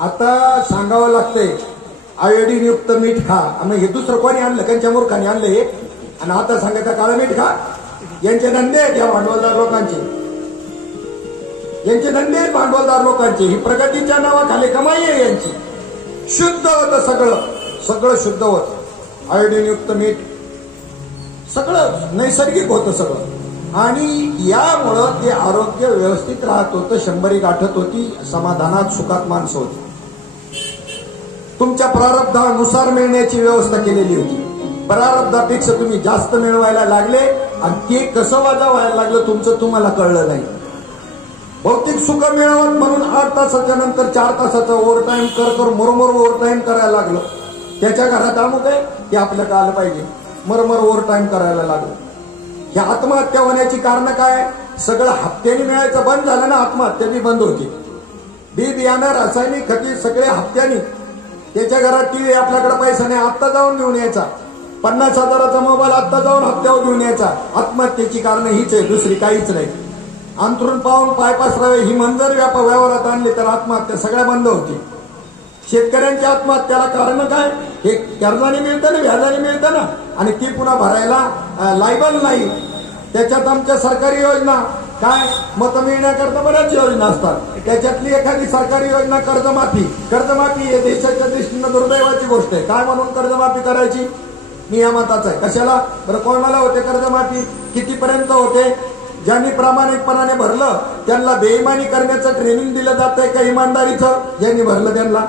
आता सांगावं लागतंय आयोडीन युक्त मीठ खा आम्ही हे दुसरं कोणी आणलं त्यांच्या मूर्खाने आणलं हे आणि आता सांगायचं काळं मीठ खा यांचे धंदे आहेत या भांडवलदार लोकांचे यांचे धंदे आहेत भांडवलदार लोकांचे ही प्रगतीच्या नावाखाली कमाई आहे यांची शुद्ध होतं सगळं शुद्ध होत आयोडीन युक्त मीठ सगळं नैसर्गिक होतं सगळं आणि यामुळं ते आरोग्य व्यवस्थित राहत होतं 100 गाठत होती समाधानात सुखात माणसं होती तुमच्या प्रारब्धानुसार मिळण्याची व्यवस्था केलेली होती प्रारब्धापेक्षा तुम्ही जास्त मिळवायला लागले आणि ते कसं वजा व्हायला लागलं तुमचं तुम्हाला कळलं नाही भौतिक सुख मिळवत म्हणून 8 तासाच्या नंतर 4 तासाचा ओव्हरटाईम कर मरमर ओव्हरटाईम करायला लागलं त्याच्या घरात अमुक आहे ते आपल्याला आलं पाहिजे मरमर ओव्हरटाईम करायला लागलं हे आत्महत्या होण्याची कारण काय सगळं हप्त्याने मिळायचं बंद झालं ना आत्महत्या बी बंद होती बी बियाणं रासायनिक खते सगळे हप्त्याने त्याच्या घरात टीव्ही आपल्याकडे पैसा नाही आत्ता जाऊन घेऊन यायचा 50,000चा मोबाईल आत्ता जाऊन हप्त्यावर घेऊन यायचा आत्महत्येची कारण हीच आहे दुसरी काहीच नाही अंथरून पाहून पाय पसरावे ही मंजर व्यवहारात आणली तर आत्महत्या सगळ्या बंद होती शेतकऱ्यांच्या आत्महत्याला कारण काय हे कर्जाने मिळतं ना व्याजाने मिळतं ना आणि ती पुन्हा भरायला लायबल नाही त्याच्यात आमच्या सरकारी योजना काय मत मिळण्याकरता बऱ्याच योजना असतात त्याच्यातली एखादी सरकारी योजना कर्जमाफी हे देशाच्या दृष्टीनं दुर्दैवाची गोष्ट आहे काय म्हणून कर्जमाफी करायची मी या मताचा आहे कशाला बरं कोणाला होते कर्जमाफी कितीपर्यंत होते ज्यांनी प्रामाणिकपणाने भरलं त्यांना बेईमानी करण्याचं ट्रेनिंग दिलं जातंय का इमानदारीचं ज्यांनी भरलं त्यांना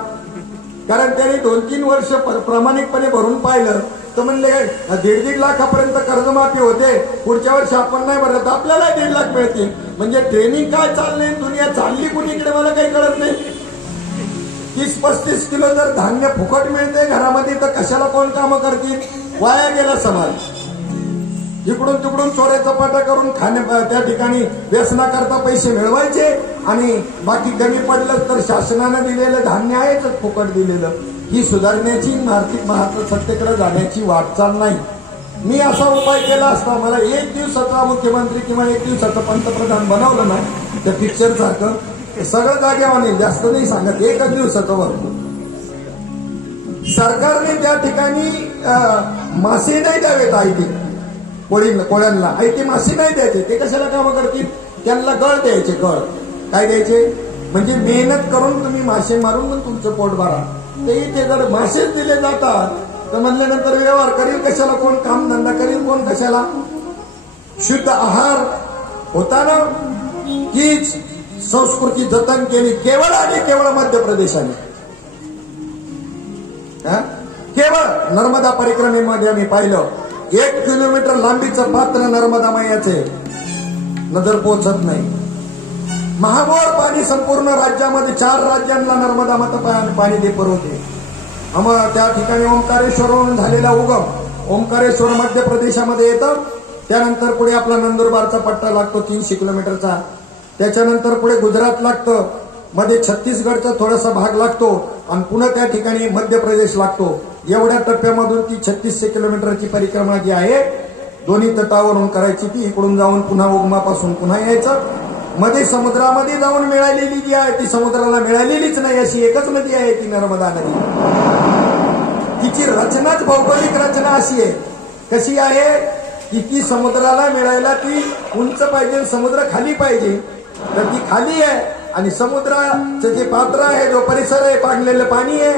कारण त्यांनी 2-3 वर्ष प्रामाणिकपणे भरून पाहिलं तर म्हणले 1.5 लाखापर्यंत कर्जमाफी होते, पुढच्या वर्षी आपण नाही भरलं तर आपल्याला 1.5 लाख मिळतील. म्हणजे ट्रेनिंग काय चाललंय, दुनिया चालली कुणीकडे मला काही कळत नाही. 30-35 किलो जर धान्य फुकट मिळते घरामध्ये तर कशाला कोण कामं करतील. वाया गेला समाज. इकडून तिकडून चोऱ्या चपाट्या करून त्या ठिकाणी व्यसनाकरता पैसे मिळवायचे आणि बाकी कमी पडलं तर शासनानं दिलेलं धान्य आहेच फुकट दिलेलं. ही सुधारण्याची आर्थिक महासत्तेकडे जाण्याची वाटचाल नाही. मी असा उपाय केला असता, मला 1 दिवसाचा मुख्यमंत्री किंवा 1 दिवसाचा पंतप्रधान बनवलं ना त्या पिक्चर सारखं सगळं जाग्यावर नाही, जास्त नाही सांगत, 1 दिवसाचं भरपूर. सरकारने त्या ठिकाणी मासे नाही द्यावेत आयते कोळ्यांना, आयते मासे नाही द्यायचे. ते कशाला कामं करतील, त्यांना गळ द्यायचे. गळ काय द्यायचे म्हणजे मेहनत करून तुम्ही मासे मारून पण तुमचं पोट भरा. ते इथे जर मासेच दिले जातात तर म्हणल्यानंतर व्यवहार करील कशाला कोण, कामधंदा करील कोण कशाला. शुद्ध आहार होताना तीच संस्कृती जतन केली केवळ आणि केवळ मध्य प्रदेशाने. केवळ नर्मदा परिक्रमेमध्ये आम्ही पाहिलं 1 किलोमीटर लांबीचं पात्र नर्मदा मैयाचे नजर पोहोचत नाही. महाबोर पाणी संपूर्ण राज्यामध्ये 4 राज्यांना नर्मदा पाणी ते पुरवते. त्या ठिकाणी ओंकारेश्वरवरून झालेला उगम, ओंकारेश्वर मध्य प्रदेशामध्ये येतं. त्यानंतर पुढे आपला नंदुरबारचा पट्टा लागतो 300 किलोमीटरचा. त्याच्यानंतर पुढे गुजरात लागतं, मध्ये छत्तीसगडचा थोडासा भाग लागतो आणि पुन्हा त्या ठिकाणी मध्य प्रदेश लागतो. एवढ्या टप्प्यामधून ती 3600 किलोमीटरची परिक्रमा जी आहे दोन्ही तटावरून करायची. ती इकडून जाऊन पुन्हा उगमापासून पुन्हा यायचं. मध्ये समुद्रामध्ये जाऊन मिळालेली जी आहे ती समुद्राला मिळालेलीच नाही अशी एकच नदी आहे ती नर्मदा नदी. तिची रचनाच भौगोलिक रचना अशी आहे. कशी आहे की ती समुद्राला मिळायला ती उंच पाहिजे, समुद्र खाली पाहिजे. तर ती खाली आहे आणि समुद्राचं जे पात्र आहे, जो परिसर आहे, पाडलेलं पाणी आहे,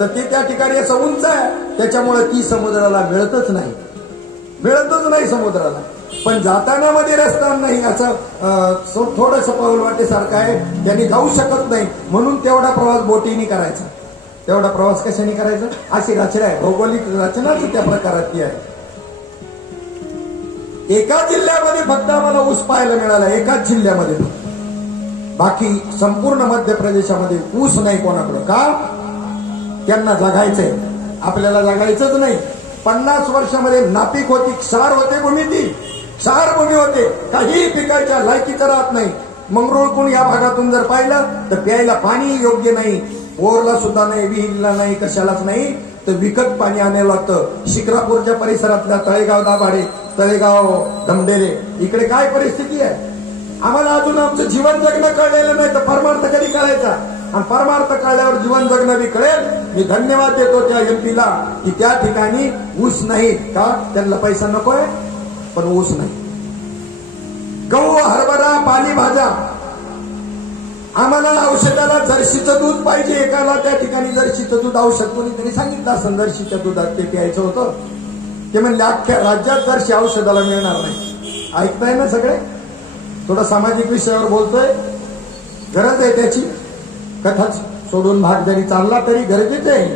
तर ते त्या ठिकाणी असं उंच आहे. त्याच्यामुळे ती समुद्राला मिळतच नाही समुद्राला. पण जाताना मध्ये रस्ता नाही असं थोडंसं पाऊल वाटेसारखं आहे, त्यांनी जाऊ शकत नाही. म्हणून तेवढा प्रवास बोटीने करायचा. तेवढा प्रवास कशाने करायचा, अशी रचना आहे, भौगोलिक रचनाच त्या प्रकारातली आहे. एका जिल्ह्यामध्ये फक्त आम्हाला ऊस पाहायला मिळाला, एकाच जिल्ह्यामध्ये. बाकी संपूर्ण मध्य प्रदेशामध्ये ऊस नाही कोणाकडं. का, त्यांना जगायचंय, आपल्याला जगायचंच नाही. 50 वर्षामध्ये नापीक होती, क्षार होते भूमी, ती क्षार भूमी होते, काही पिकायच्या लायकीचं राहत नाही. मंगरुळकुंड या भागातून जर पाहिलं तर प्यायला पाणी योग्य नाही, बोरला सुद्धा नाही, विहिरीला नाही, कशालाच नाही, तर विकत पाणी आणायला लागतं. शिक्रापूरच्या परिसरातल्या तळेगाव दाभाडे, तळेगाव धमडेले इकडे काय परिस्थिती आहे. आम्हाला अजून आमचं जीवन जगणं कळलेलं नाही, तर परमार्थ कधी कळायचा. आणि परमार्थ कळल्यावर जीवन जगणं बी कळेल. मी धन्यवाद देतो त्या एमपीला की त्या ठिकाणी ऊस नाही. का, त्यांना पैसा नकोय पण ऊस नाही. गहू, हरभरा, पालेभाज्या. आम्हाला औषधाला जर्शीचं दूध पाहिजे. एकाला त्या ठिकाणी जर्शीचं दूध औषध कोणीतरी सांगितलं असं जर्शीच्या दुधात ते प्यायचं होतं. ते म्हणले अख्ख्या राज्यात जर्शी औषधाला मिळणार नाही. ऐकताय ना सगळे, थोडं सामाजिक विषयावर बोलतोय, गरज आहे त्याची. कथाच सोडून भाग जरी चालला तरी गरजेचं आहे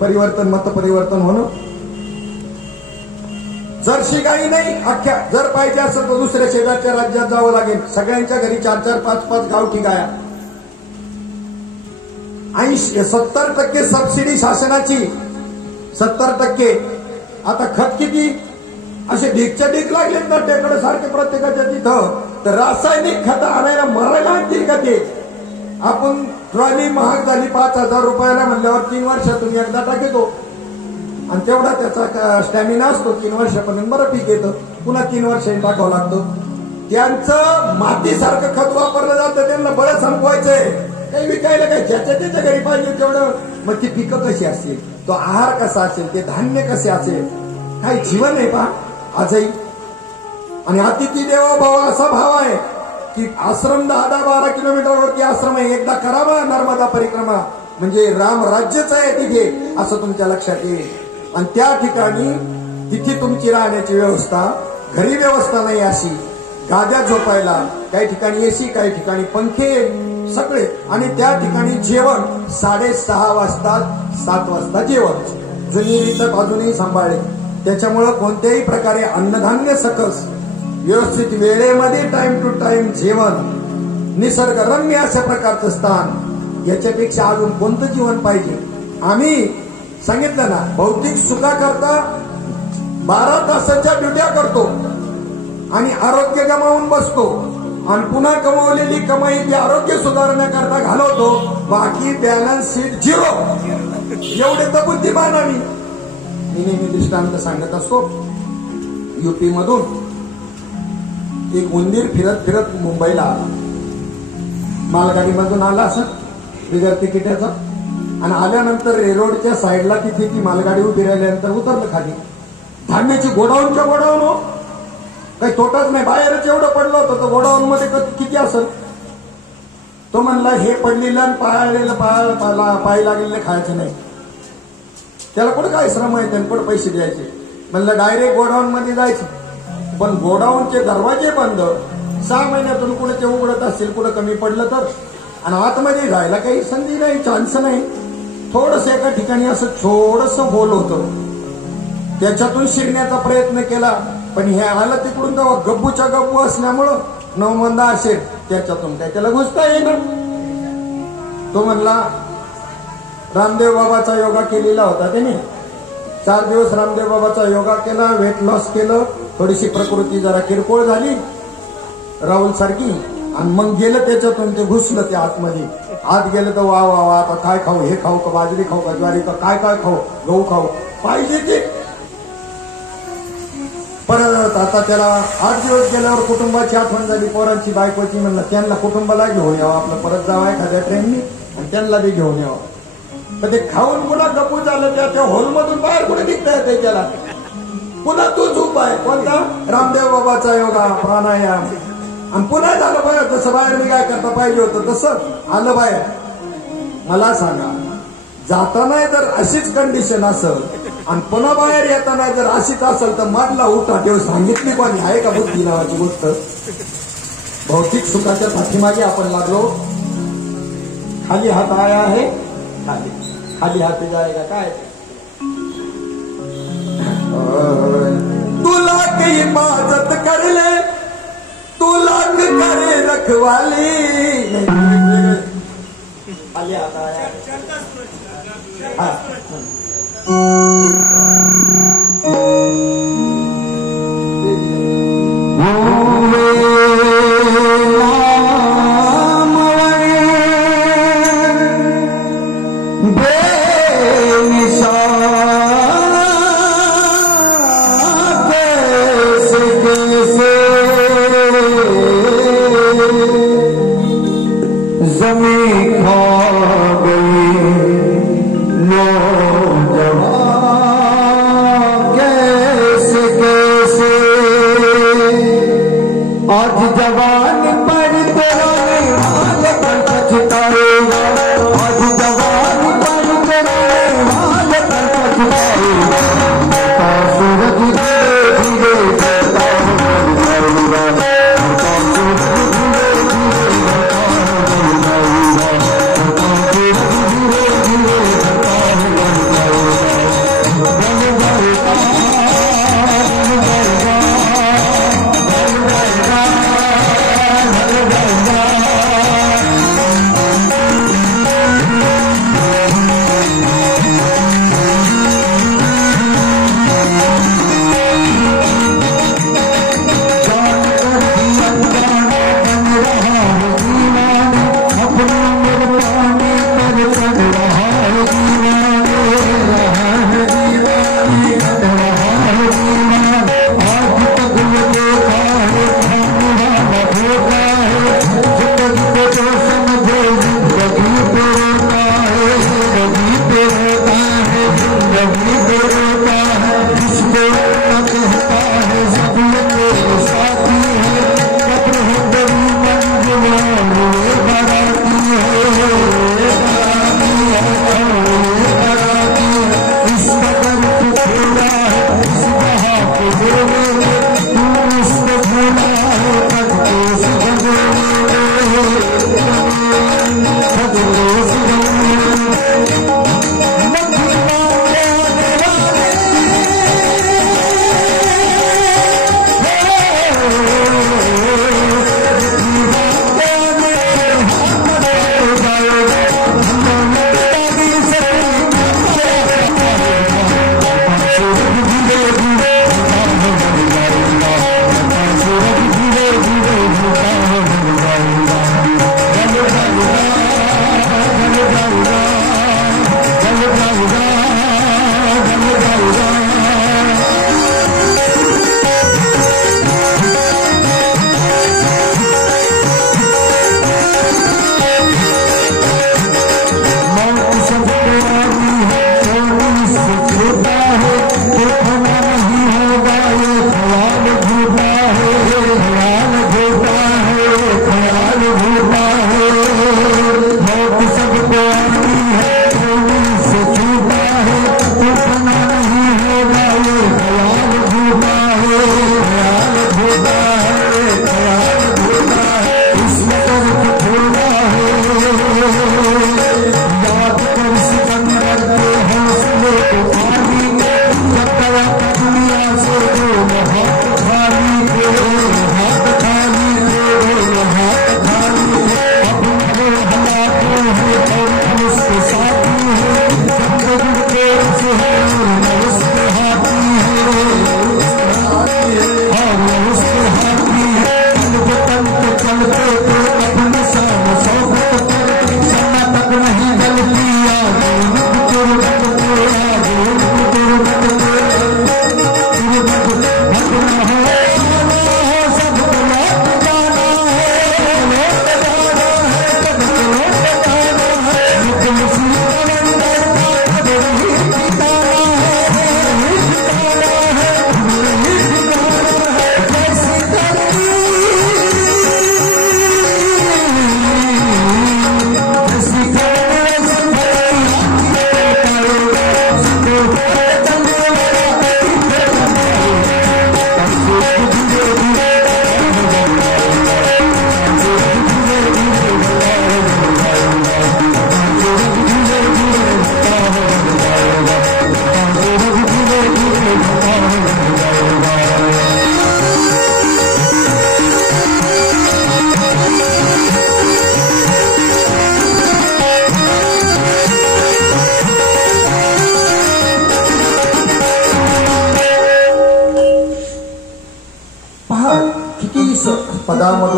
परिवर्तन, मत परिवर्तन होणं. जर्शी गाई नाही अख्ख्या, जर पाहिजे असेल तर दुसऱ्या शेजारच्या राज्यात जावं लागेल. सगळ्यांच्या घरी 4-4, 5-5 गावठी गाया. 70% सबसिडी शासनाची, 70%. आता खत किती, असे ढीकच्या ढीक लागले ना टेकडे सारखे प्रत्येकाच्या तिथं. तर रासायनिक खत आणायला मरायला आणतील का ते. आपण ट्रॉली महाग झाली 5,000 रुपयाला म्हणल्यावर 3 वर्षातून एकदा टाकतो आणि तेवढा त्याचा स्टॅमिना असतो. 3 वर्षापर्यंत बरं पीक येतं, पुन्हा 3 वर्षांनी टाकावं लागतं. त्यांचं मातीसारखं खत वापरलं जातं, त्यांना बळं संपवायचंय. काही विकायला काय, ज्याच्या त्याच्या घरी पाहिजे तेवढं. मग ती पिकं कशी असेल, तो आहार कसा असेल, ते धान्य कसे असेल, काही जीवन आहे पहा आजही. आणि अतिथी देवो भव असा भाव आहे की आश्रम 10-12 किलोमीटरवरती आश्रम आहे. एकदा करावा नर्मदा परिक्रमा, म्हणजे राम राज्यच आहे तिथे असं तुमच्या लक्षात येईल. आणि त्या ठिकाणी तिथे तुमची राहण्याची व्यवस्था, घरी व्यवस्था नाही अशी, गाद्या झोपायला, काही ठिकाणी एसी, काही ठिकाणी पंखे, सगळे. आणि त्या ठिकाणी जेवण 6:30 वाजता 7 वाजता जेवण. जुनी रीत अजूनही सांभाळले. त्याच्यामुळं कोणत्याही प्रकारे अन्नधान्य सकस व्यवस्थित वेळेमध्ये टाइम टू टाइम जेवण, निसर्गरम्य अशा प्रकारचं स्थान, याच्यापेक्षा अजून कोणतं जीवन पाहिजे. आम्ही सांगितलं ना, भौतिक सुखाकरता 12 तासाच्या ड्युट्या करतो आणि आरोग्य गमावून बसतो आणि पुन्हा कमावलेली कमाई ती आरोग्य सुधारण्याकरता घालवतो. बाकी बॅलन्स शीट 0. एवढे तर बुद्धिमान आम्ही. मी नेहमी दृष्टांत सांगत असतो. युपी मधून एक उंदीर फिरत फिरत मुंबईला आला. मालगाडीमधून आला असं बिगर तिकिटाचा, आणि आल्यानंतर रोडच्या साईडला तिथे ती मालगाडी उभी राहिल्यानंतर उतरलं खाली. धान्याची गोडाऊनच्या गोडाऊन हो, काही तोटाच नाही. बाहेरच एवढं पडलं होतं तर गोडाऊन मध्ये किती असेल. तो म्हणला हे पडलेलं पाय लागलेलं खायचं नाही. त्याला कुठं काय श्रम आहे, त्यांना कुठं पैसे द्यायचे. म्हणलं डायरेक्ट गोडाऊन मध्ये जायचं. पण गोडाऊनचे दरवाजे बंद. 6 महिन्यातून कुठे ते उघडत असतील, कुठं कमी पडलं तर. आणि आतमध्ये जायला काही संधी नाही, चान्स नाही. थोडस एका ठिकाणी असं थोडस होल होतं, त्याच्यातून शिरण्याचा प्रयत्न केला. पण हे आलं तिकडून तेव्हा गब्बूच्या गब्बू असल्यामुळं नवमंदा असेल, त्याच्यातून काय त्याला घुसता येईना. तो म्हणला रामदेव बाबाचा योगा केलेला होता त्याने. 4 दिवस रामदेव बाबाचा योगा केला, वेट लॉस केलं, थोडीशी प्रकृती जरा किरकोळ झाली राहुल सारखी, आणि मग गेलं त्याच्यातून ते घुसलं त्या आतमध्ये. आत गेलं तर वा वा वा, आता काय खाऊ, हे खाऊ का, बाजरी खाऊ का, ज्वारी का, काय काय खाऊ, गहू खाऊ, पाहिजे ते. परत आता त्याला 8 दिवस गेल्यावर कुटुंबाची आठवण झाली, पोरांची, बायकोची. म्हणलं त्यांना कुटुंबाला घेऊन यावं, आपलं परत जावं एखाद्या ट्रेननी आणि त्यांना बी घेऊन यावं. तर ते खाऊन पुन्हा गप्पू झालं. त्या हॉलमधून बाहेर कुठे निघता येते त्याला. पुन्हा तोच उपाय कोणता, रामदेव बाबाचा योगा, प्राणायाम. आणि पुन्हा झालं बाहेर, जसं बाहेर निघाय करता पाहिजे होतं तसं आलं बाहेर. मला सांगा, जाताना जर अशीच कंडिशन असेल आणि पुन्हा बाहेर येताना जर अशीच असेल तर मधला उठा ठेव सांगितली कोणी आहे का बुद्धी नावाची गोष्ट. भौतिक सुखाच्या पाठीमागे आपण लागलो. खाली हात आया आहे, खाली खाली हात जाएगा काय. तुला की हिफाजत कर ले, तुला करे रखवाली. खाली हात आया.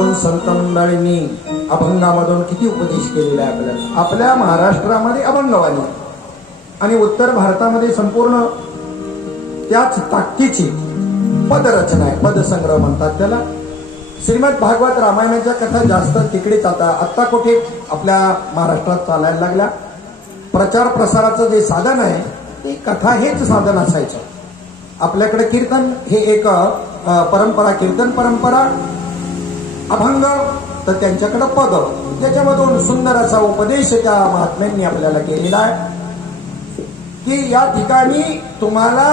म्हणून संत मंडळींनी अभंगामधून किती उपदेश केलेला आहे आपल्याला. आपल्या महाराष्ट्रामध्ये अभंगवाणी आणि उत्तर भारतामध्ये संपूर्ण त्याच ताकदीची पदरचना आहे, पदसंग्रह म्हणतात त्याला. श्रीमद भागवत रामायणाच्या कथा जास्त तिकडे चालतात. आता कुठे आपल्या महाराष्ट्रात चालायला लागल्या. प्रचार प्रसाराचं जे साधन आहे ते कथा हेच साधन असायचं. आपल्याकडे कीर्तन हे एक परंपरा, कीर्तन परंपरा, अभंग तर त्यांच्याकडे पद. त्याच्यामधून सुंदर असा उपदेश त्या महात्म्यांनी आपल्याला केलेला आहे की या ठिकाणी तुम्हाला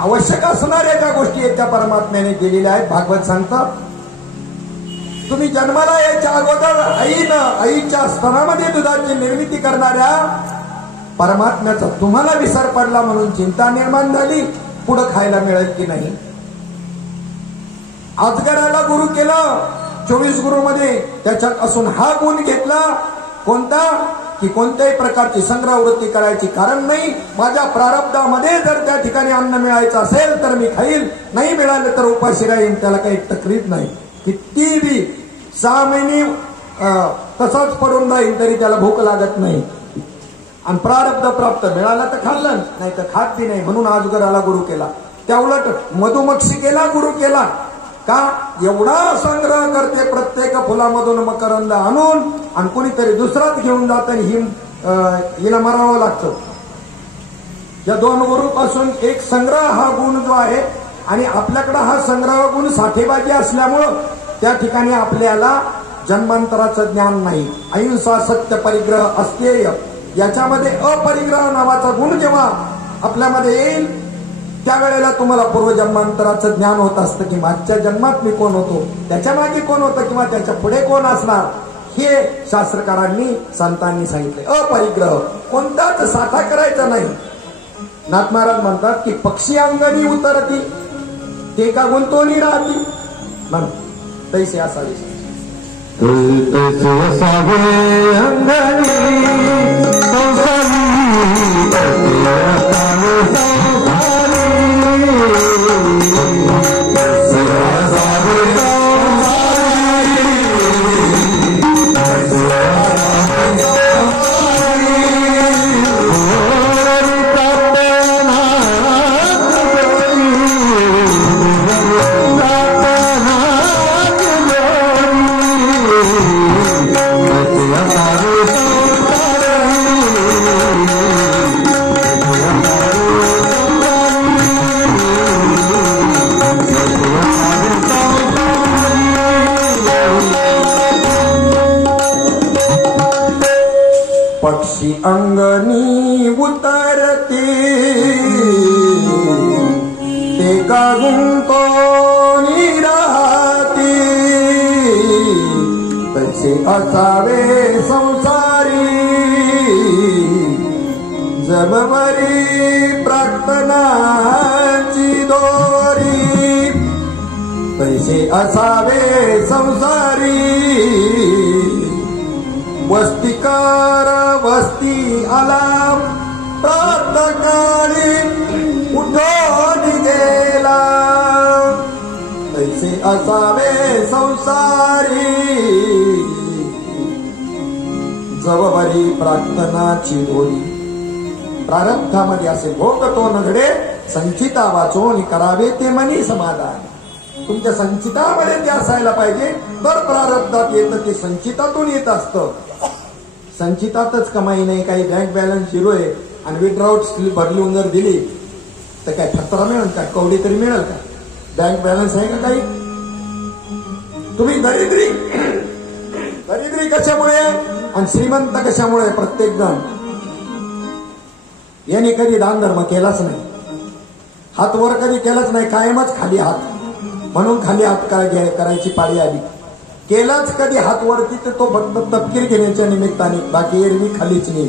आवश्यक असणाऱ्या ज्या गोष्टी आहेत त्या परमात्म्याने दिलेल्या आहेत. भागवत सांगतं तुम्ही जन्माला यायच्या अगोदर आईच्या स्तनामध्ये दुधाची निर्मिती करणाऱ्या परमात्म्याचा तुम्हाला विसर पडला म्हणून चिंता निर्माण झाली, पुढं खायला मिळेल की नाही. अजगराला गुरु केलं 24 गुरुमध्ये, त्याच्यात असून हा गुण घेतला कोणता की कोणत्याही प्रकारची संग्रहवृत्ती करायची कारण नाही. माझ्या प्रारब्धामध्ये जर त्या ठिकाणी अन्न मिळायचं असेल तर मी खाईल, नाही मिळालं तर उपाशी राहील. त्याला काही तक्रीर नाही. किती बी 6 महिने तसाच पडून राहील तरी त्याला भूक लागत नाही. आणि प्रारब्ध प्राप्त मिळाला तर खाल्लं, नाही तर खात बी नाही. म्हणून अजगराला गुरु केला. त्या उलट मधुमक्षिकेला गुरु केला का एवढा संग्रह करते प्रत्येक फुलामधून मकरंद आणून आणि कुणीतरी दुसराच घेऊन जात आणि हिला मरावं लागतं. या 2 गुरुपासून एक संग्रह हा गुण जो आहे आणि आपल्याकडे हा संग्रह गुण साठेबाजी असल्यामुळं त्या ठिकाणी आपल्याला जन्मांतराचं ज्ञान नाही. अहिंसा सत्य परिग्रह अस्तेय याच्यामध्ये अपरिग्रह नावाचा गुण जेव्हा आपल्यामध्ये येईल त्यावेळेला तुम्हाला पूर्वजन्मांतराचं ज्ञान होत असतं की मागच्या जन्मात मी कोण होतो, त्याच्या मागे कोण होतं किंवा त्याच्या पुढे कोण असणार हे शास्त्रकारांनी संतांनी सांगितले. अपरिग्रह कोणताच साठा करायचा नाही. नाथ महाराज म्हणतात की पक्षी अंगणी उतरती ते का गुंतवणी राहती म्हणून तैसे असावे. पक्षी अंगणी उतरते ते का गुंतवणी राहती तसे असावे संसारी जबवरी प्रार्थनाची दोरी तसे असावे संसारी वस्तिकार वस्ती आला प्रातकाळी उठून गेला तैसे असावे संसारी जवळी प्रार्थनाची दोरी. प्रारब्धामध्ये असे भोग तो नघडे संचिता वाचून करावे ते मनी समाधान. तुमच्या संचितामध्ये ते असायला पाहिजे तर प्रारब्धात येतं ते संचितातून येत असतं. संचितातच कमाई नाही. काही बँक बॅलन्स 0 आहे आणि विड्रॉट स्लिप बदलून जर दिली तर काय फत्रा मिळेल का, कवडी तरी मिळेल का? बँक बॅलन्स आहे का काही? तुम्ही दरिद्री कशामुळे आणि श्रीमंत कशामुळे? प्रत्येक जण यांनी कधी दान धर्म केलाच नाही, हात वर कधी केलाच नाही, कायमच खाली हात. म्हणून खाली हात करायची पाळी आली. केलाच कधी हात वरती तर तो फक्त तपकीर घेण्याच्या निमित्ताने, बाकी एरवी खालीच नाही.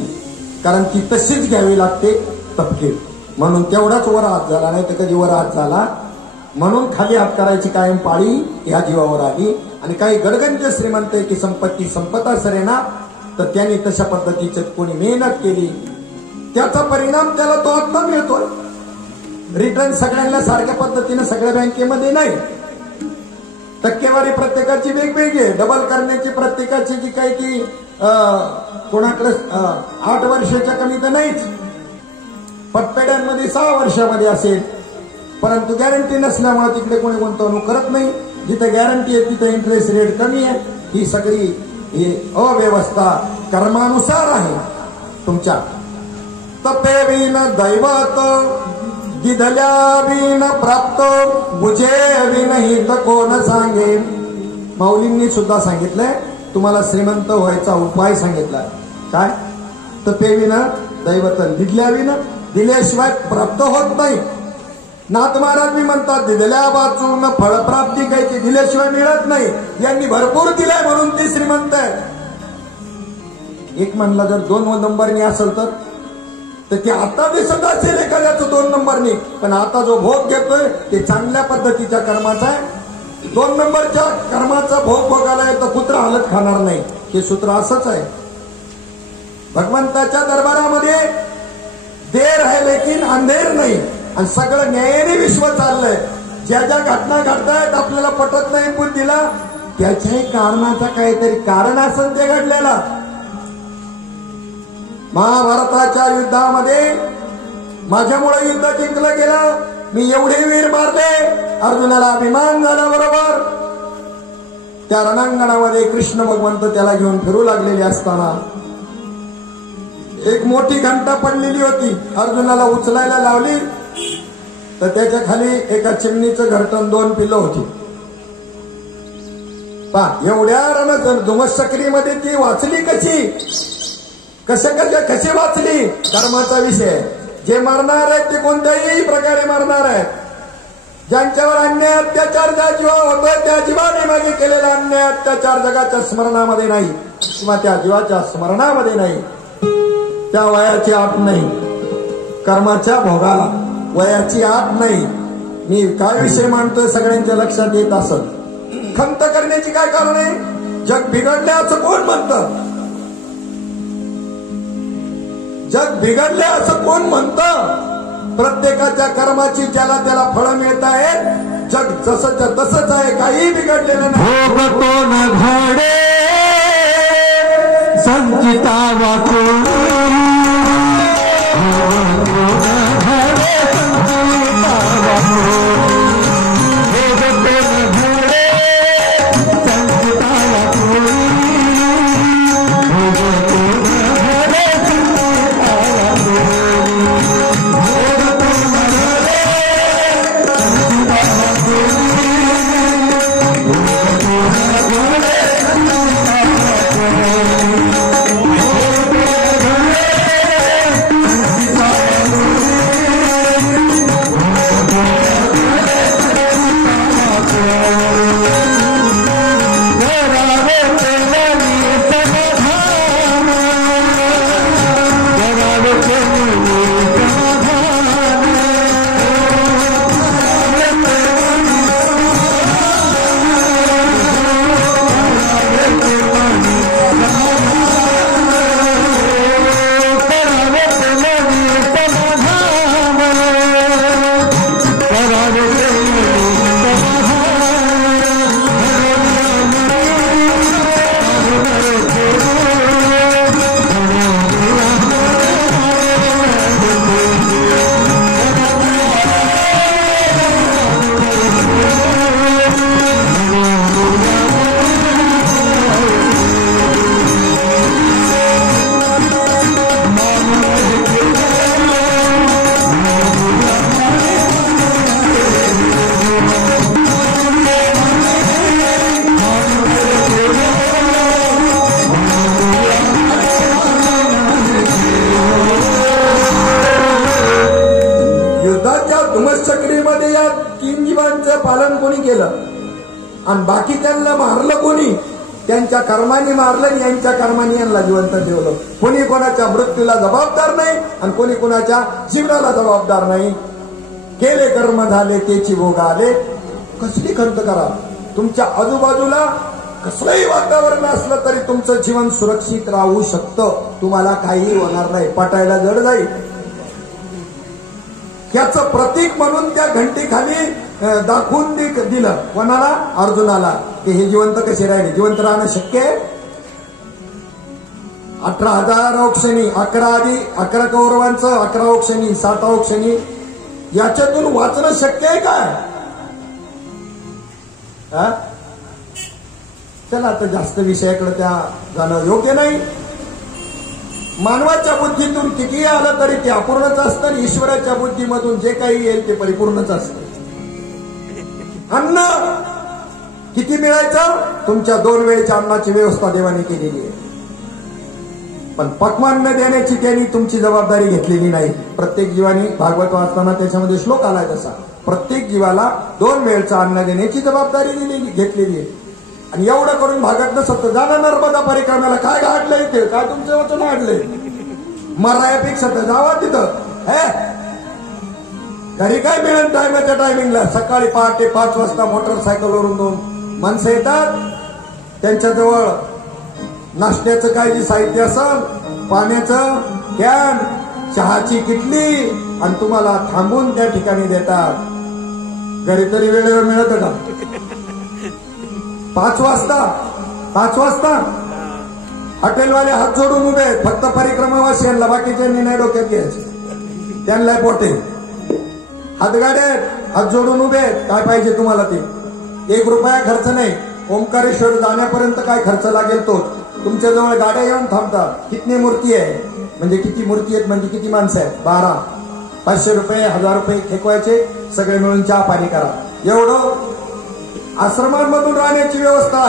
कारण ती तशीच घ्यावी लागते तपकीर. म्हणून तेवढाच वर हात झाला, नाही तर कधी वर हात झाला. म्हणून खाली हात करायची कायम पाळी या जीवावर आली. आणि काही गडगंज श्रीमंत की संपत्ती संपता सरेना तर त्यांनी तशा पद्धतीची कोणी मेहनत केली त्याचा परिणाम त्याला तो आत्ता मिळतोय. रिटर्न सगळ्यांना सारख्या पद्धतीने सगळ्या बँकेमध्ये नाही. टक्केवारी प्रत्येकाची वेगवेगळी आहे. डबल करण्याची प्रत्येकाची जी काही ती कोणाकडे 8 वर्षाच्या कमी तर नाहीच, पटपेड्यांमध्ये 6 वर्षामध्ये असेल. परंतु गॅरंटी नसल्यामुळे तिकडे कोणी गुंतवणूक करत नाही. जिथे गॅरंटी आहे तिथे इंटरेस्ट रेट कमी आहे. ही सगळी ही अव्यवस्था कर्मानुसार आहे. तुमच्या तपे विन दैवत दिधल्या विन प्राप्त बुझे विनहित कोण सांगे. माऊलींनी सुद्धा सांगितलंय, तुम्हाला श्रीमंत व्हायचा उपाय सांगितलाय. काय? तपे विन दैवत दिधल्या विन, दिल्याशिवाय प्राप्त होत नाही. नाथ महाराज मी म्हणतात, दिलेल्या वाचून फळप्राप्ती काही दिल्याशिवाय मिळत नाही. यांनी भरपूर दिलाय म्हणून ती श्रीमंत आहे. एक म्हणला जर 2 नंबरनी असेल तर ते आता दिसत असेल एखाद्याचं 2 नंबरनी, पण आता जो भोग घेतोय ते चांगल्या पद्धतीच्या कर्माचा आहे. 2 नंबरच्या कर्माचा भोग भोगायला तर कुत्रा हालत खाणार नाही. हे सूत्र असंच आहे. भगवंताच्या दरबारामध्ये देर आहे लेकिन अंधेर नाही. आणि सगळं न्यायाने विश्व चाललंय. ज्या ज्या घटना घडतायत आपल्याला पटत नाही बुद्धीला, त्याच्याही कारणाचा काहीतरी कारण असेल ते घडलेला. महाभारताच्या युद्धामध्ये माझ्यामुळे युद्ध जिंकलं गेलं. मी एवढे वीर मारले, अर्जुनाला अभिमान झाला. बरोबर त्या रणांगणामध्ये कृष्ण भगवंत त्याला घेऊन फिरू लागलेले असताना एक मोठी घंटा पडलेली होती. अर्जुनाला उचलायला लावली तर त्याच्या खाली एका चिमणीचं घरटण 2 पिल्लं होती. एवढ्या धुमश्चक्रीमध्ये ती वाचली कशी? कशी वाचली? कर्माचा विषय. जे मरणार आहेत ते कोणत्याही प्रकारे मरणार आहेत. ज्यांच्यावर अन्याय अत्याचार ज्या जीवा होतोय त्या जीवाने मागे केलेला अन्याय अत्याचार जगाच्या स्मरणामध्ये नाही किंवा त्या जीवाच्या स्मरणामध्ये नाही. त्या वयाची आठ नाही. कर्माच्या भोगाला वयाची आठ नाही. मी काय विषय मांडतोय सगळ्यांच्या लक्षात येत असत. खंत करण्याची काय कारण आहे? जग बिघडले असं कोण म्हणतं? जग बिघडले असं कोण म्हणतं? प्रत्येकाच्या कर्माची ज्याला त्याला फळं मिळत आहेत. जग जसंच्या तसंच आहे, काही बिघडलेलं नाही. भोगतो न घडे संचिता वाचून, आणि बाकी त्यांना मारलं कोणी? त्यांच्या कर्माने मारलं आणि यांच्या कर्माने यांना जिवंत ठेवलं. कोणी कोणाच्या मृत्यूला जबाबदार नाही आणि कोणी कोणाच्या जीवनाला जबाबदार नाही. केले कर्म झाले त्याची भोग आले. कसली खंत करा? तुमच्या आजूबाजूला कसलंही वातावरण असलं तरी तुमचं जीवन सुरक्षित राहू शकतं. तुम्हाला काही होणार नाही. पटायला जड जाईल. याचं प्रतीक म्हणून त्या घंटेखाली दाखवून दिलं कोणाला? अर्जुनाला, की हे जिवंत कसे राहिले. जिवंत राहणं शक्य आहे? 18,000 औक्षणी, 11 कौरवांचं, 11 औक्षणी, 7 औक्षणी, याच्यातून वाचणं शक्य आहे काय? चला आता जास्त विषयाकडे त्या जाणं योग्य नाही. मानवाच्या बुद्धीतून किती आलं तरी ते अपूर्णच असतं. ईश्वराच्या बुद्धीमधून जे काही येईल ते परिपूर्णच असतं. अन्न किती मिळायचं? तुमच्या 2 वेळेच्या अन्नाची व्यवस्था देवाने केलेली आहे. पण पक्वान्न देण्याची त्यांनी तुमची जबाबदारी घेतलेली नाही. प्रत्येक जीवानी, भागवत वाचताना त्याच्यामध्ये श्लोक आलाय तसा, प्रत्येक जीवाला 2 वेळचं अन्न देण्याची जबाबदारी घेतलेली आहे. आणि एवढं करून भागत नसत जाणा नर्मदा परिक्रमाला. काय गाठलंय ते? काय तुमचं वचन वाढलंय? मरायापेक्षा तर जावा तिथं. घरी काय मिळेल टायमाच्या टायमिंगला? सकाळी पहाटे 5 वाजता मोटरसायकलवरून 2 माणसं येतात. त्यांच्याजवळ नाश्त्याचं काय जे साहित्य असेल, पाण्याचं कॅन, चहाची किटली, आणि तुम्हाला थांबून त्या ठिकाणी देतात. घरी तरी वेळेवर मिळत का? 5 वाजता हॉटेलवाले हात जोडून उभे आहेत. फक्त परिक्रमावासियांना, बाकीच्यांनी नाही डोक्यात घ्यायचे. त्यांना पोटे हातगाडे हात जोडून उभे आहेत. काय पाहिजे तुम्हाला? ते 1 रुपया खर्च नाही. ओंकारेश्वर जाण्यापर्यंत काय खर्च लागेल तो. तुमच्याजवळ गाड्या येऊन थांबतात. किती मूर्ती आहे म्हणजे किती मूर्ती आहेत म्हणजे किती माणसं आहेत? 12. 500 रुपये 1000 रुपये फेकवायचे, सगळे मिळून चहा पाणी करा. एवढं. आश्रमांमधून राहण्याची व्यवस्था,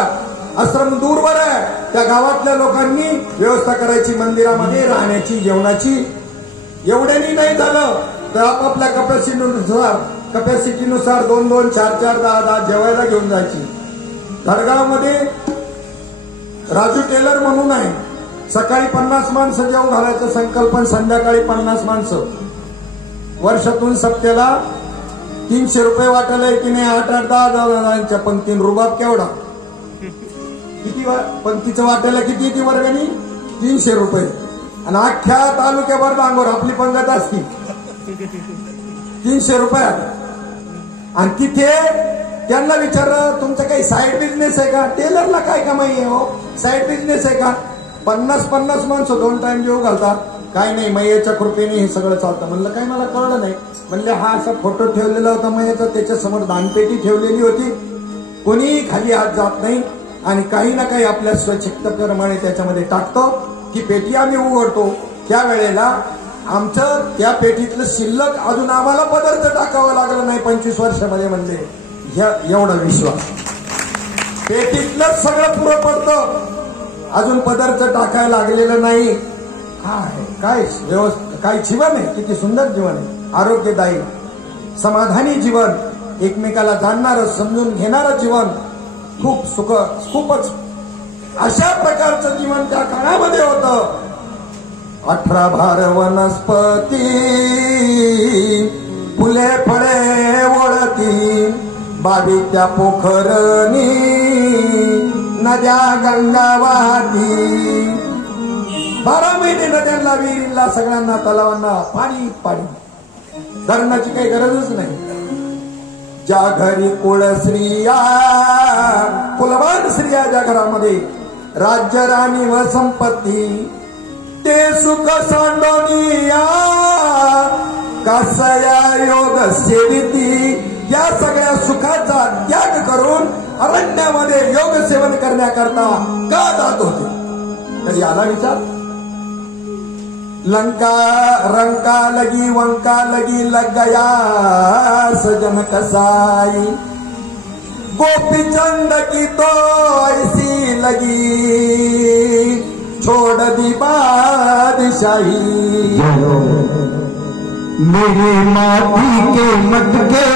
आश्रम दूरवर आहे, त्या गावातल्या लोकांनी व्यवस्था करायची. मंदिरामध्ये राहण्याची, जेवणाची. एवढ्यानी नाही झालं तर आपापल्या कपॅसिटीनुसार 2-2, 4-4, 10-10 जेवायला घेऊन जायची. धडगावमध्ये राजू टेलर म्हणून आहे. सकाळी 50 माणसं जेवू घालायचं संकल्पन, संध्याकाळी 50 माणसं. वर्षातून सप्त्याला 300 रुपये वाटायला की नाही? 8-8, 10 जणांच्या पंक्तीन. रुबाब केवढा? किती पंक्तीचं वाटायला किती येते वर्गानी? 300 रुपये. आणि अख्ख्या तालुक्यावर डांगोर आपली पंगत असती 300 रुपयात. आणि तिथे त्यांना विचारलं तुमचं काही साईड बिझनेस आहे का? टेलरला काय कमाई आहे हो? साईड बिझनेस आहे का? 50 माणसं 2 टाइम जेवू घालतात. काय नाही, मैयाच्या कृपेने हे सगळं चालतं. म्हणलं काय? मला कळलं नाही. म्हणले हा असा फोटो ठेवलेला होता मैयाचा, त्याच्यासमोर दानपेटी ठेवलेली होती. कोणी खाली हात जात नाही आणि काही ना काही आपल्या स्वच्छतेप्रमाणे त्याच्यामध्ये टाकतो. ती पेटी आम्ही उघडतो. त्यावेळेला आमचं त्या पेटीतलं शिल्लक अजून आम्हाला पदार्थ टाकावं लागलं नाही 25 वर्षामध्ये. म्हणले एवढा विश्वास. पेटीतलं सगळं पुरं पडतं, अजून पदार्थ टाकायला लागलेलं नाही. काय व्यवस्था, काय जीवन आहे, किती सुंदर जीवन आहे. आरोग्यदायी, समाधानी जीवन, एकमेकाला जाणणारं, समजून घेणारं जीवन, खूपच अशा प्रकारचं जीवन त्या काळामध्ये होतं. 18 भार वनस्पती, फुले फळे ओळती, 22 त्या पोखरणी, नद्या गंगा वाहती. 12 महिने नद्यांना, विहिरीला, सगळ्यांना, तलावांना पाणी पाणी. धरणाची काही गरजच नाही. ज्या घरी कुळ स्त्रिया, कुलवान स्त्रिया ज्या घरामध्ये, राज्य राणी व संपत्ती, ते सुख सांडोनिया कसया योग सेविती. या सगळ्या सुखाचा त्याग करून अरण्यामध्ये योग सेवन करण्याकरता का जात होते? कधी आला विचार? लंका रंका लगी वंका लगी लग गया सजन कसाई, गोपीचंद की तो ऐसी लगी छोड़ दी बादशाही. मेरे माटी के मटके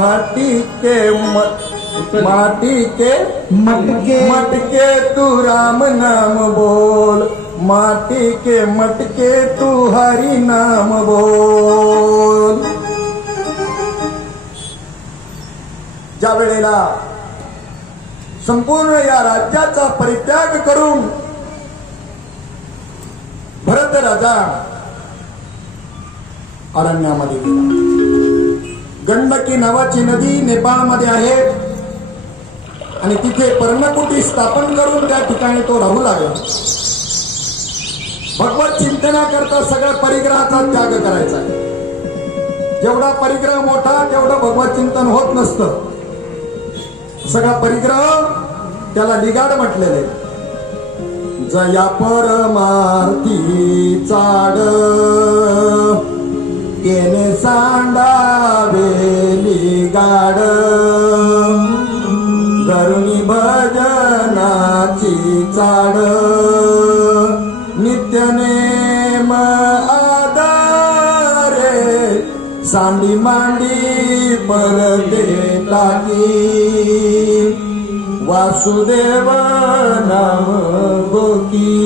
माटी के मटके तू राम नाम बोल, माटी के मटके तू हरि नाम बोल. ज्या वेळेला संपूर्ण या राज्याचा परित्याग करून भरत राजा अरण्यामध्ये गेला. गंडकी नावाची नदी नेपाळमध्ये आहे आणि तिथे पर्णकुटी स्थापन करून त्या ठिकाणी तो राहू लागला. भगवत चिंतनाकरता सगळ्या परिग्रहाचा त्याग करायचा. जेवढा परिग्रह मोठा तेवढं भगवत चिंतन होत नसतं. सगळा परिग्रह त्याला लिगाड म्हटलेले. जया परमार्थी चाड केने सांडावे लिगाड, करुणी भजनाची चाड नित्य नेम आधारे, सांडी मांडी परते टाकी, वासुदेव नाम गोकी.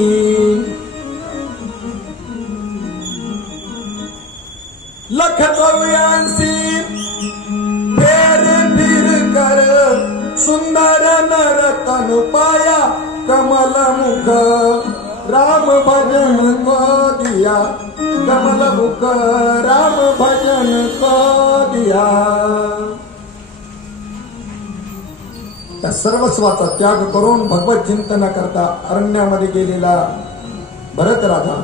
लख 84 फेर फिर कर, सुंदर नर तनु पाया, कमल मुख राम भजन को दिया, कमल मुख राम भजन को दिया. त्या सर्वस्वाचा त्याग करून भगवत चिंतनाकरता अरण्यामध्ये गेलेला भरत राजा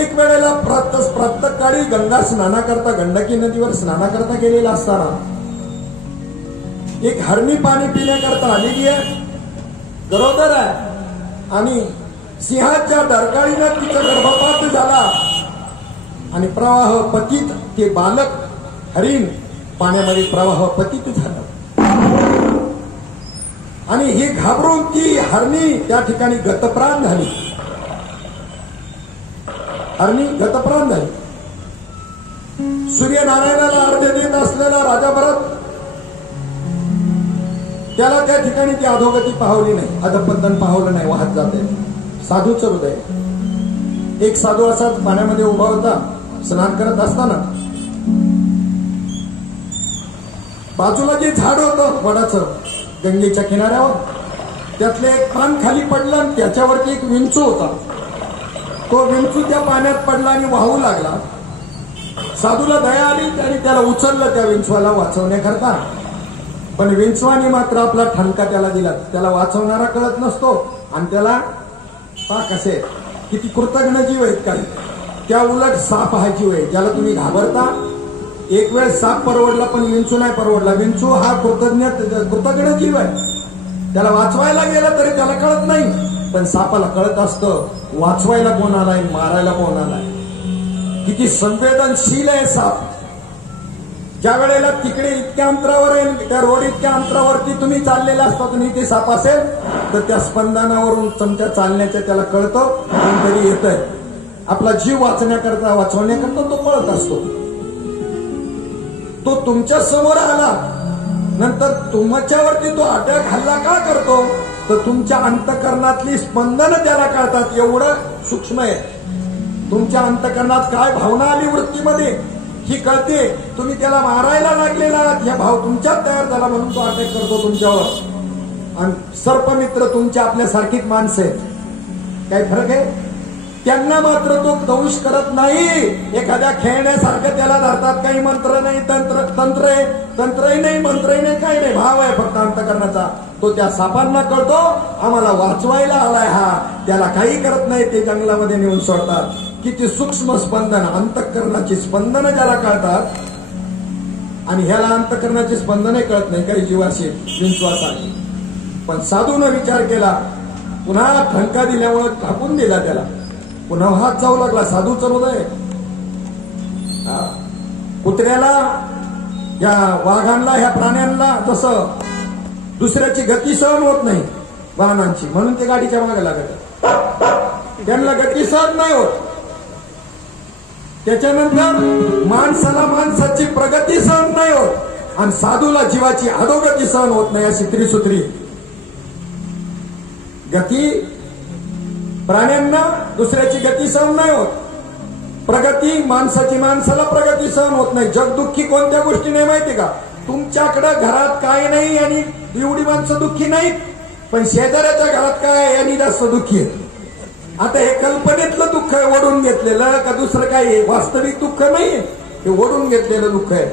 एक वेळेला प्रातःकाळी गंगा स्नानाकरता गंडकी नदीवर स्नानाकरता गेलेला असताना एक हरणी पाणी पिण्याकरता आलेली आहे. गरोदर आहे आणि सिंहाच्या डरकाळीनं तिचा गर्भपात झाला आणि प्रवाह पतित ते बालक हरिण पाण्यामध्ये प्रवाह पतित झालं आणि ही घाबरून ती हरणी त्या ठिकाणी गतप्राण झाली. हरणी गतप्राण झाली. सूर्यनारायणाला अर्घ्य देत असलेला राजा भरत त्याला त्या ठिकाणी ती अधोगती पाहवली नाही, अधपतन पाहवलं नाही, वाहत जाते. साधूचं हृदय. एक साधू असाच पाण्यामध्ये उभा होता स्नान करत असताना. बाजूला जे झाड होतं वडाचं गंगेच्या किनाऱ्यावर, त्यातले एक पान खाली पडलं आणि त्याच्यावरती एक विंचू होता. तो विंचू त्या पाण्यात पडला आणि वाहू लागला. साधूला दया आली आणि त्याला उचललं त्या विंचवाला वाचवण्याकरता. पण विंचवाने मात्र आपला ठणका त्याला दिला. त्याला वाचवणारा कळत नसतो आणि त्याला कसे किती कृतज्ञ जीव आहेत काही. त्या उलट साप हा जीव आहे ज्याला तुम्ही घाबरता. एक वेळ साप परवडला पण विंचू नाही परवडला. विंचू हा कृतज्ञ जीव आहे. त्याला वाचवायला गेलं तरी त्याला कळत नाही, पण सापाला कळत असतं वाचवायला कोण आलाय, मारायला कोण आलाय. किती संवेदनशील आहे साप. ज्या वेळेला तिकडे इतक्या अंतरावर आहे, त्या रोड इतक्या अंतरावरती तुम्ही चाललेला असता, तुम्ही इथे साप असेल तर त्या स्पंदनावरून तुमच्या चालण्याच्या त्याला कळतं कोणतरी येतंय. आपला जीव वाचवण्याकरता तो पळत असतो. तो तुमच्या समोर आला नंतर तुमच्यावरती तो अटॅक हल्ला का करतो तर तुमच्या अंतकरणातली स्पंदन त्याला कळतात. एवढं सूक्ष्म आहे. तुमच्या अंतकरणात काय भावना आली वृत्तीमध्ये ही कळते. तुम्ही त्याला मारायला लागलेला ह्या भाव तुमच्यात तयार झाला म्हणून तो अटॅक करतो तुमच्यावर. आणि सर्पमित्र तुमच्या आपल्यासारखीच माणसं आहेत. काय फरक आहे. त्यांना मात्र तो दंश करत नाही. एखाद्या खेळण्यासारखं त्याला धरतात. काही मंत्र नाही, तंत्रही नाही, मंत्रही नाही, काही नाही. भाव आहे फक्त अंतकरणाचा. तो त्या सापांना कळतो आम्हाला वाचवायला आलाय हा. त्याला काही करत नाही. ते जंगलामध्ये नेऊन सोडतात. किती सूक्ष्म स्पंदन, अंतकरणाची स्पंदन ज्याला कळतात. आणि ह्याला अंतकरणाची स्पंदनही कळत नाही काही जीवाशी विंचवासाठी. पण साधून विचार केला. पुन्हा ठणका दिल्यामुळे टाकून दिला त्याला. पुन्हा हात जाऊ लागला. साधूचं हृदय. कुत्र्याला या वाघांना ह्या प्राण्यांना जसं दुसऱ्याची गती सहन होत नाही वाहनांची म्हणून ते गाडीच्या मागे लागत. त्यांना गती सहन नाही होत. त्याच्यानंतर माणसाला माणसाची प्रगती सहन नाही होत आणि साधूला जीवाची अधोगती सहन होत नाही, अशी त्रिसूत्री. गती प्राण्यांना दुसऱ्याची गती सहन नाही होत, प्रगती माणसाची माणसाला प्रगती सहन होत नाही. जगदुःखी कोणत्या गोष्टी नाही माहिती का? तुमच्याकडे घरात काय नाही आणि एवढी माणसं दुःखी नाहीत, पण शेजाऱ्याच्या घरात काय आहे आणि जास्त दुःखी आहे. आता हे कल्पनेतलं दुःख आहे ओढून घेतलेलं का दुसरं काय आहे? वास्तविक दुःख नाहीये, हे ओढून घेतलेलं दुःख आहे.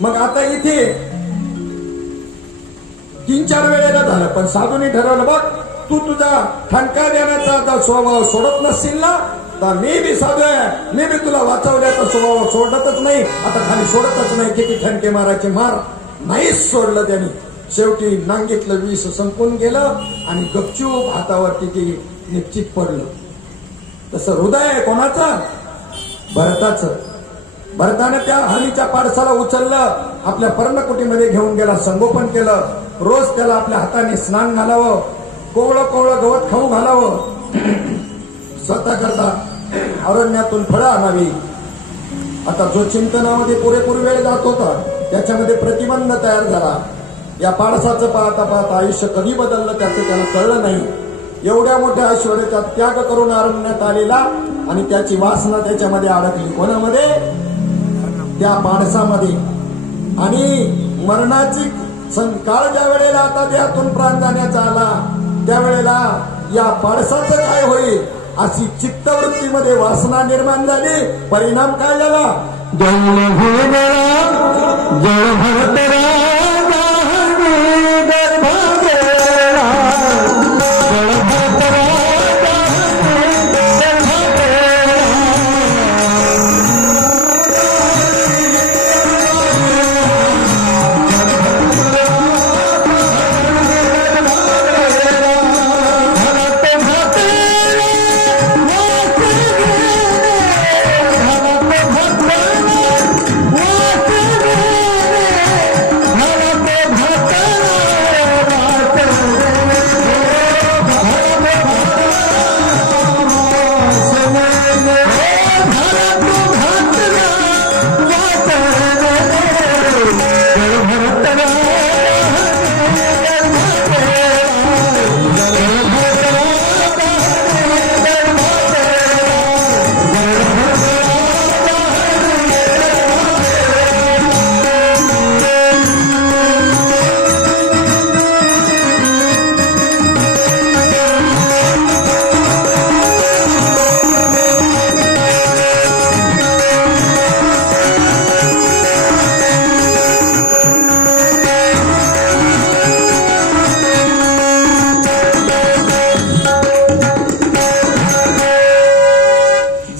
मग आता इथे 3-4 वेळेला झालं, पण साधूने ठरवलं बघ तू तुझा ठणका देण्याचा आता स्वभाव सोडत नसशील ना, तर मी बी साधू आहे, मी बी तुला वाचवल्याचा स्वभाव सोडतच नाही, आता खाली सोडतच नाही. किती ठणके मारायचे मार, नाहीच सोडलं त्यांनी. शेवटी नांगीतलं विष संपून गेलं आणि गपचूप हातावरती ते निश्चित पडलं. तसं हृदय आहे कोणाचं? भरताचं. भरताने त्या हरणीच्या पाडसाला उचललं, आपल्या पर्णकुटीमध्ये घेऊन गेला, संगोपन केलं. रोज त्याला आपल्या हाताने स्नान घालावं, कोवळं कोवळं गवत खाऊ घालावं, स्वतः करता अरण्यातून फळं आणावी. आता जो चिंतनामध्ये पुरेपूर वेळ जात होता त्याच्यामध्ये प्रतिबंध तयार झाला. या पाडसाचं पाहता पाहता आयुष्य कधी बदललं त्याचं त्याला कळलं नाही. एवढ्या मोठ्या ऐश्वर्याचा त्याग करून अरण्यात आलेला आणि त्याची वासना त्याच्यामध्ये अडकली. कोणामध्ये? त्या पाडसामध्ये. आणि मरणाची काळ ज्या वेळेला आता देहातून प्राण जाण्याचा आला त्यावेळेला या पाडसाचं काय होईल अशी चित्तवृत्तीमध्ये वासना निर्माण झाली. परिणाम काय झाला?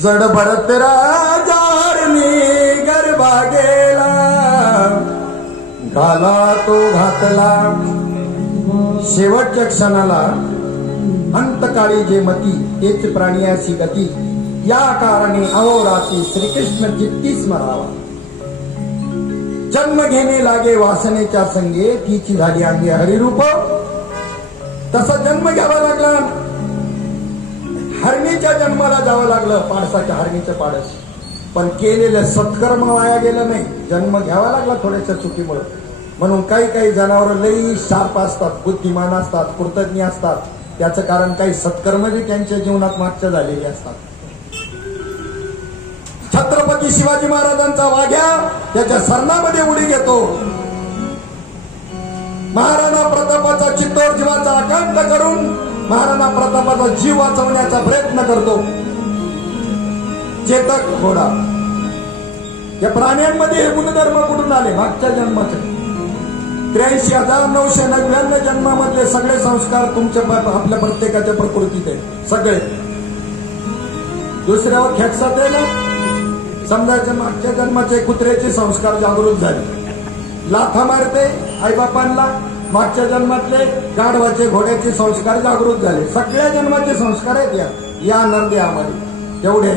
जड भरत राजारनी गरबा गेला, घाला तो घातला शेवटच्या क्षणाला. अंतकाळी जे मती तेच प्राणियाची गती, या कारणे अहोरात्री श्रीकृष्ण चित्ती स्मरावा. जन्म घेणे लागे वासनेच्या संगे, तिची झाली अंगे हरिरूप. तसा जन्म घ्यावा लागला, हरणीच्या जन्माला जावं लागलं, पाडसाच्या हरणीचं पाडस. पण केलेलं सत्कर्म वाया गेलं नाही, जन्म घ्यावा लागला थोड्याशा चुकीमुळे. म्हणून काही काही जनावर लई शार्प असतात, बुद्धिमान असतात, कृतज्ञ असतात. त्याचं कारण काही सत्कर्म जे त्यांच्या जीवनात मागच्या झालेली असतात. छत्रपती शिवाजी महाराजांचा वाघ्या त्याच्या सरणामध्ये उडी घेतो. महाराणा प्रतापाचा चित्तोड जीवाचा आकांत करून महाराणा प्रतापाचा जीव वाचवण्याचा प्रयत्न करतो. चेतक घोडा. या प्राण्यांमध्ये हे गुणधर्म कुठून आले? मागच्या जन्माचे 83,999 जन्मामधले सगळे संस्कार तुमच्या आपल्या प्रत्येकाच्या प्रकृतीत आहे. सगळे दुसऱ्यावर खेचतात आहे ना. समजायचे मागच्या जन्माचे कुत्र्याचे संस्कार जागृत झाले, लाथा मारते आईबापांना. मागच्या जन्मातले गाढवाचे घोड्याचे संस्कार जागृत झाले. सगळ्या जन्माचे संस्कार आहेत या नंदे आम्हाला तेवढे.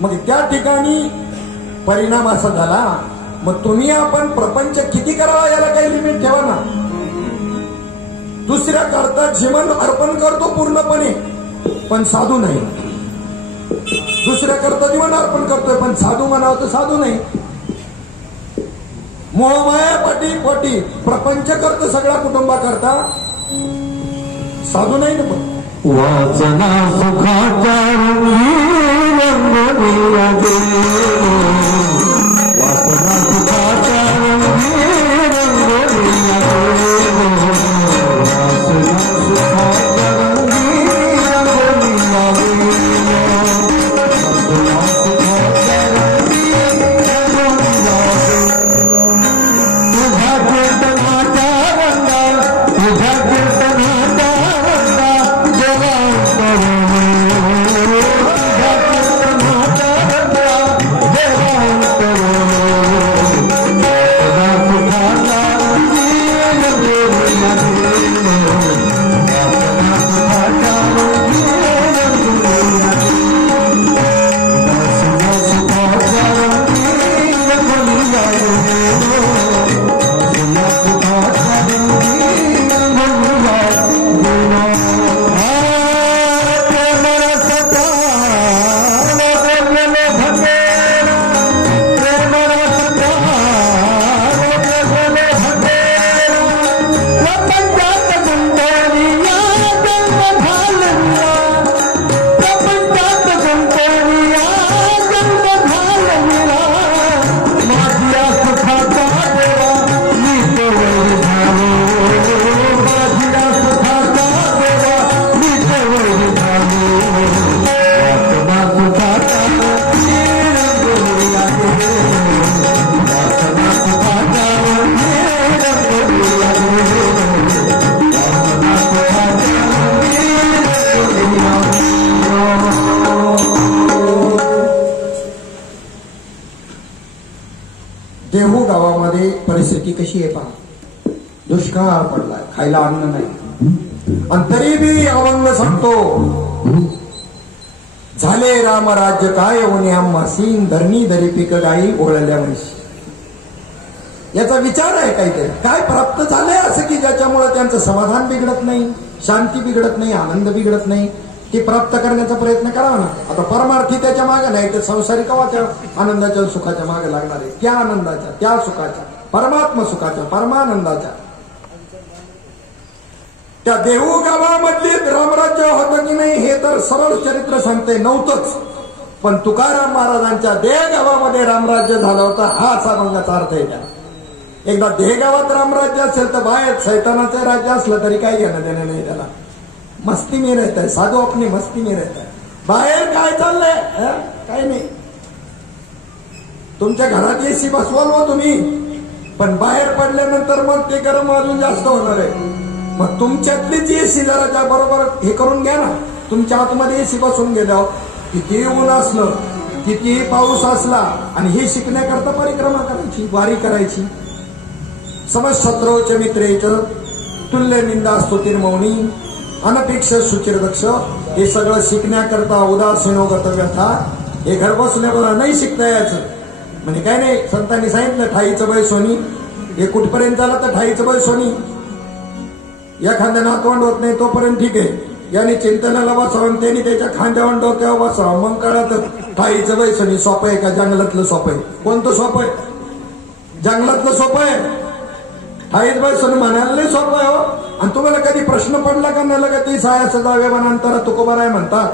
मग त्या ठिकाणी परिणाम असा झाला. मग तुम्ही आपण प्रपंच किती करावा याला काही लिमिट ठेवा ना. दुसऱ्या करता जीवन अर्पण करतो पूर्णपणे, पण साधू नाही. दुसऱ्या करता जीवन अर्पण करतोय, पण साधू म्हणावं तर साधू नाही. मोहमाया पाठी पोटी प्रपंच करतो सगळ्या कुटुंबा करता, साधू नाही ना. पण वासना सुखाच्या रंगीला गे, वासना सुखाच्या रंगीला गे, वासना सुखाच्या रंगीला गे, वासना सुखाच्या रंगीला गे. तुझ्या कीर्तनाचा रंगा, तुझ्या देहू गावामध्ये परिस्थिती कशी आहे पहा. दुष्काळ पडलाय, खायला अन्न नाही, आणि तरी बी अवंग सांगतो, झाले रामराज्य काय ओने आम्हासीन, धरणी धरी पिक गाई ओळल्या म्हशी. याचा विचार आहे काहीतरी, काय प्राप्त झालंय असं की ज्याच्यामुळे त्यांचं समाधान बिघडत नाही, शांती बिघडत नाही, आनंद बिघडत नाही. ते प्राप्त करण्याचा प्रयत्न करावा ना. आता परमार्थी त्याच्या मागे नाही तर संसारिक आनंदाच्या सुखाच्या मागे लागणार आहे. त्या आनंदाच्या, त्या सुखाच्या, परमात्म सुखाच्या, परमानंदाच्या. त्या देहू गावामधली रामराज्य होतं की नाही हे तर सरळ चरित्र सांगते, नव्हतंच. पण तुकाराम महाराजांच्या देह गावामध्ये रामराज्य झालं होतं, हाच अभंगाचा अर्थ आहे. त्या एकदा देह गावात रामराज्य असेल तर बाहेर सैतानाचं राज्य असलं तरी काही घेणं देणं नाही त्याला. मस्ती में रहता है साधू, अपनी मस्ती में रहता है. बाहेर काय चाललंय काही नाही. तुमच्या घरात एसी बसवाल हो तुम्ही, पण बाहेर पडल्यानंतर मग ते गरम अजून जास्त होणार आहे. मग तुमच्यातलीच एसी जरा त्या बरोबर हे करून घ्या ना. तुमच्या आतमध्ये एसी बसून गेल्यावर किती ऊन असलं, किती पाऊस असला, आणि हे शिकण्याकरता परिक्रमा करायची, वारी करायची. समज शत्रोच मित्रेच तुल्य निंदा स्तुतिर्मौनी अनपेक्ष सुचिरदक्ष. हे सगळं शिकण्याकरता उदासीनोगत व्यथा, हे घर बसण्याला नाही शिकता यायचं. म्हणजे काय नाही, संतांनी सांगितलं ठाईचं बळ सोनी. हे कुठपर्यंत झालं तर ठाईचं बळ सोनी. एखाद्या नातवंड होत नाही तोपर्यंत ठीक आहे, याने चिंतनाला बसावं, त्यांनी त्याच्या खांद्यावर डोक्यावर बसावं, मग कळत ठाईचं बळ सोनी सोपं आहे का जंगलातलं सोपं आहे. कोणतं सोपं आहे? जंगलातलं सोपं आहे. ठाईच बाई सोनी म्हणायला नाही सोपं आहे हो. आणि तुम्हाला कधी प्रश्न पडला का न लगत ती साया सदावे मनांतर तुकोबाराय म्हणतात,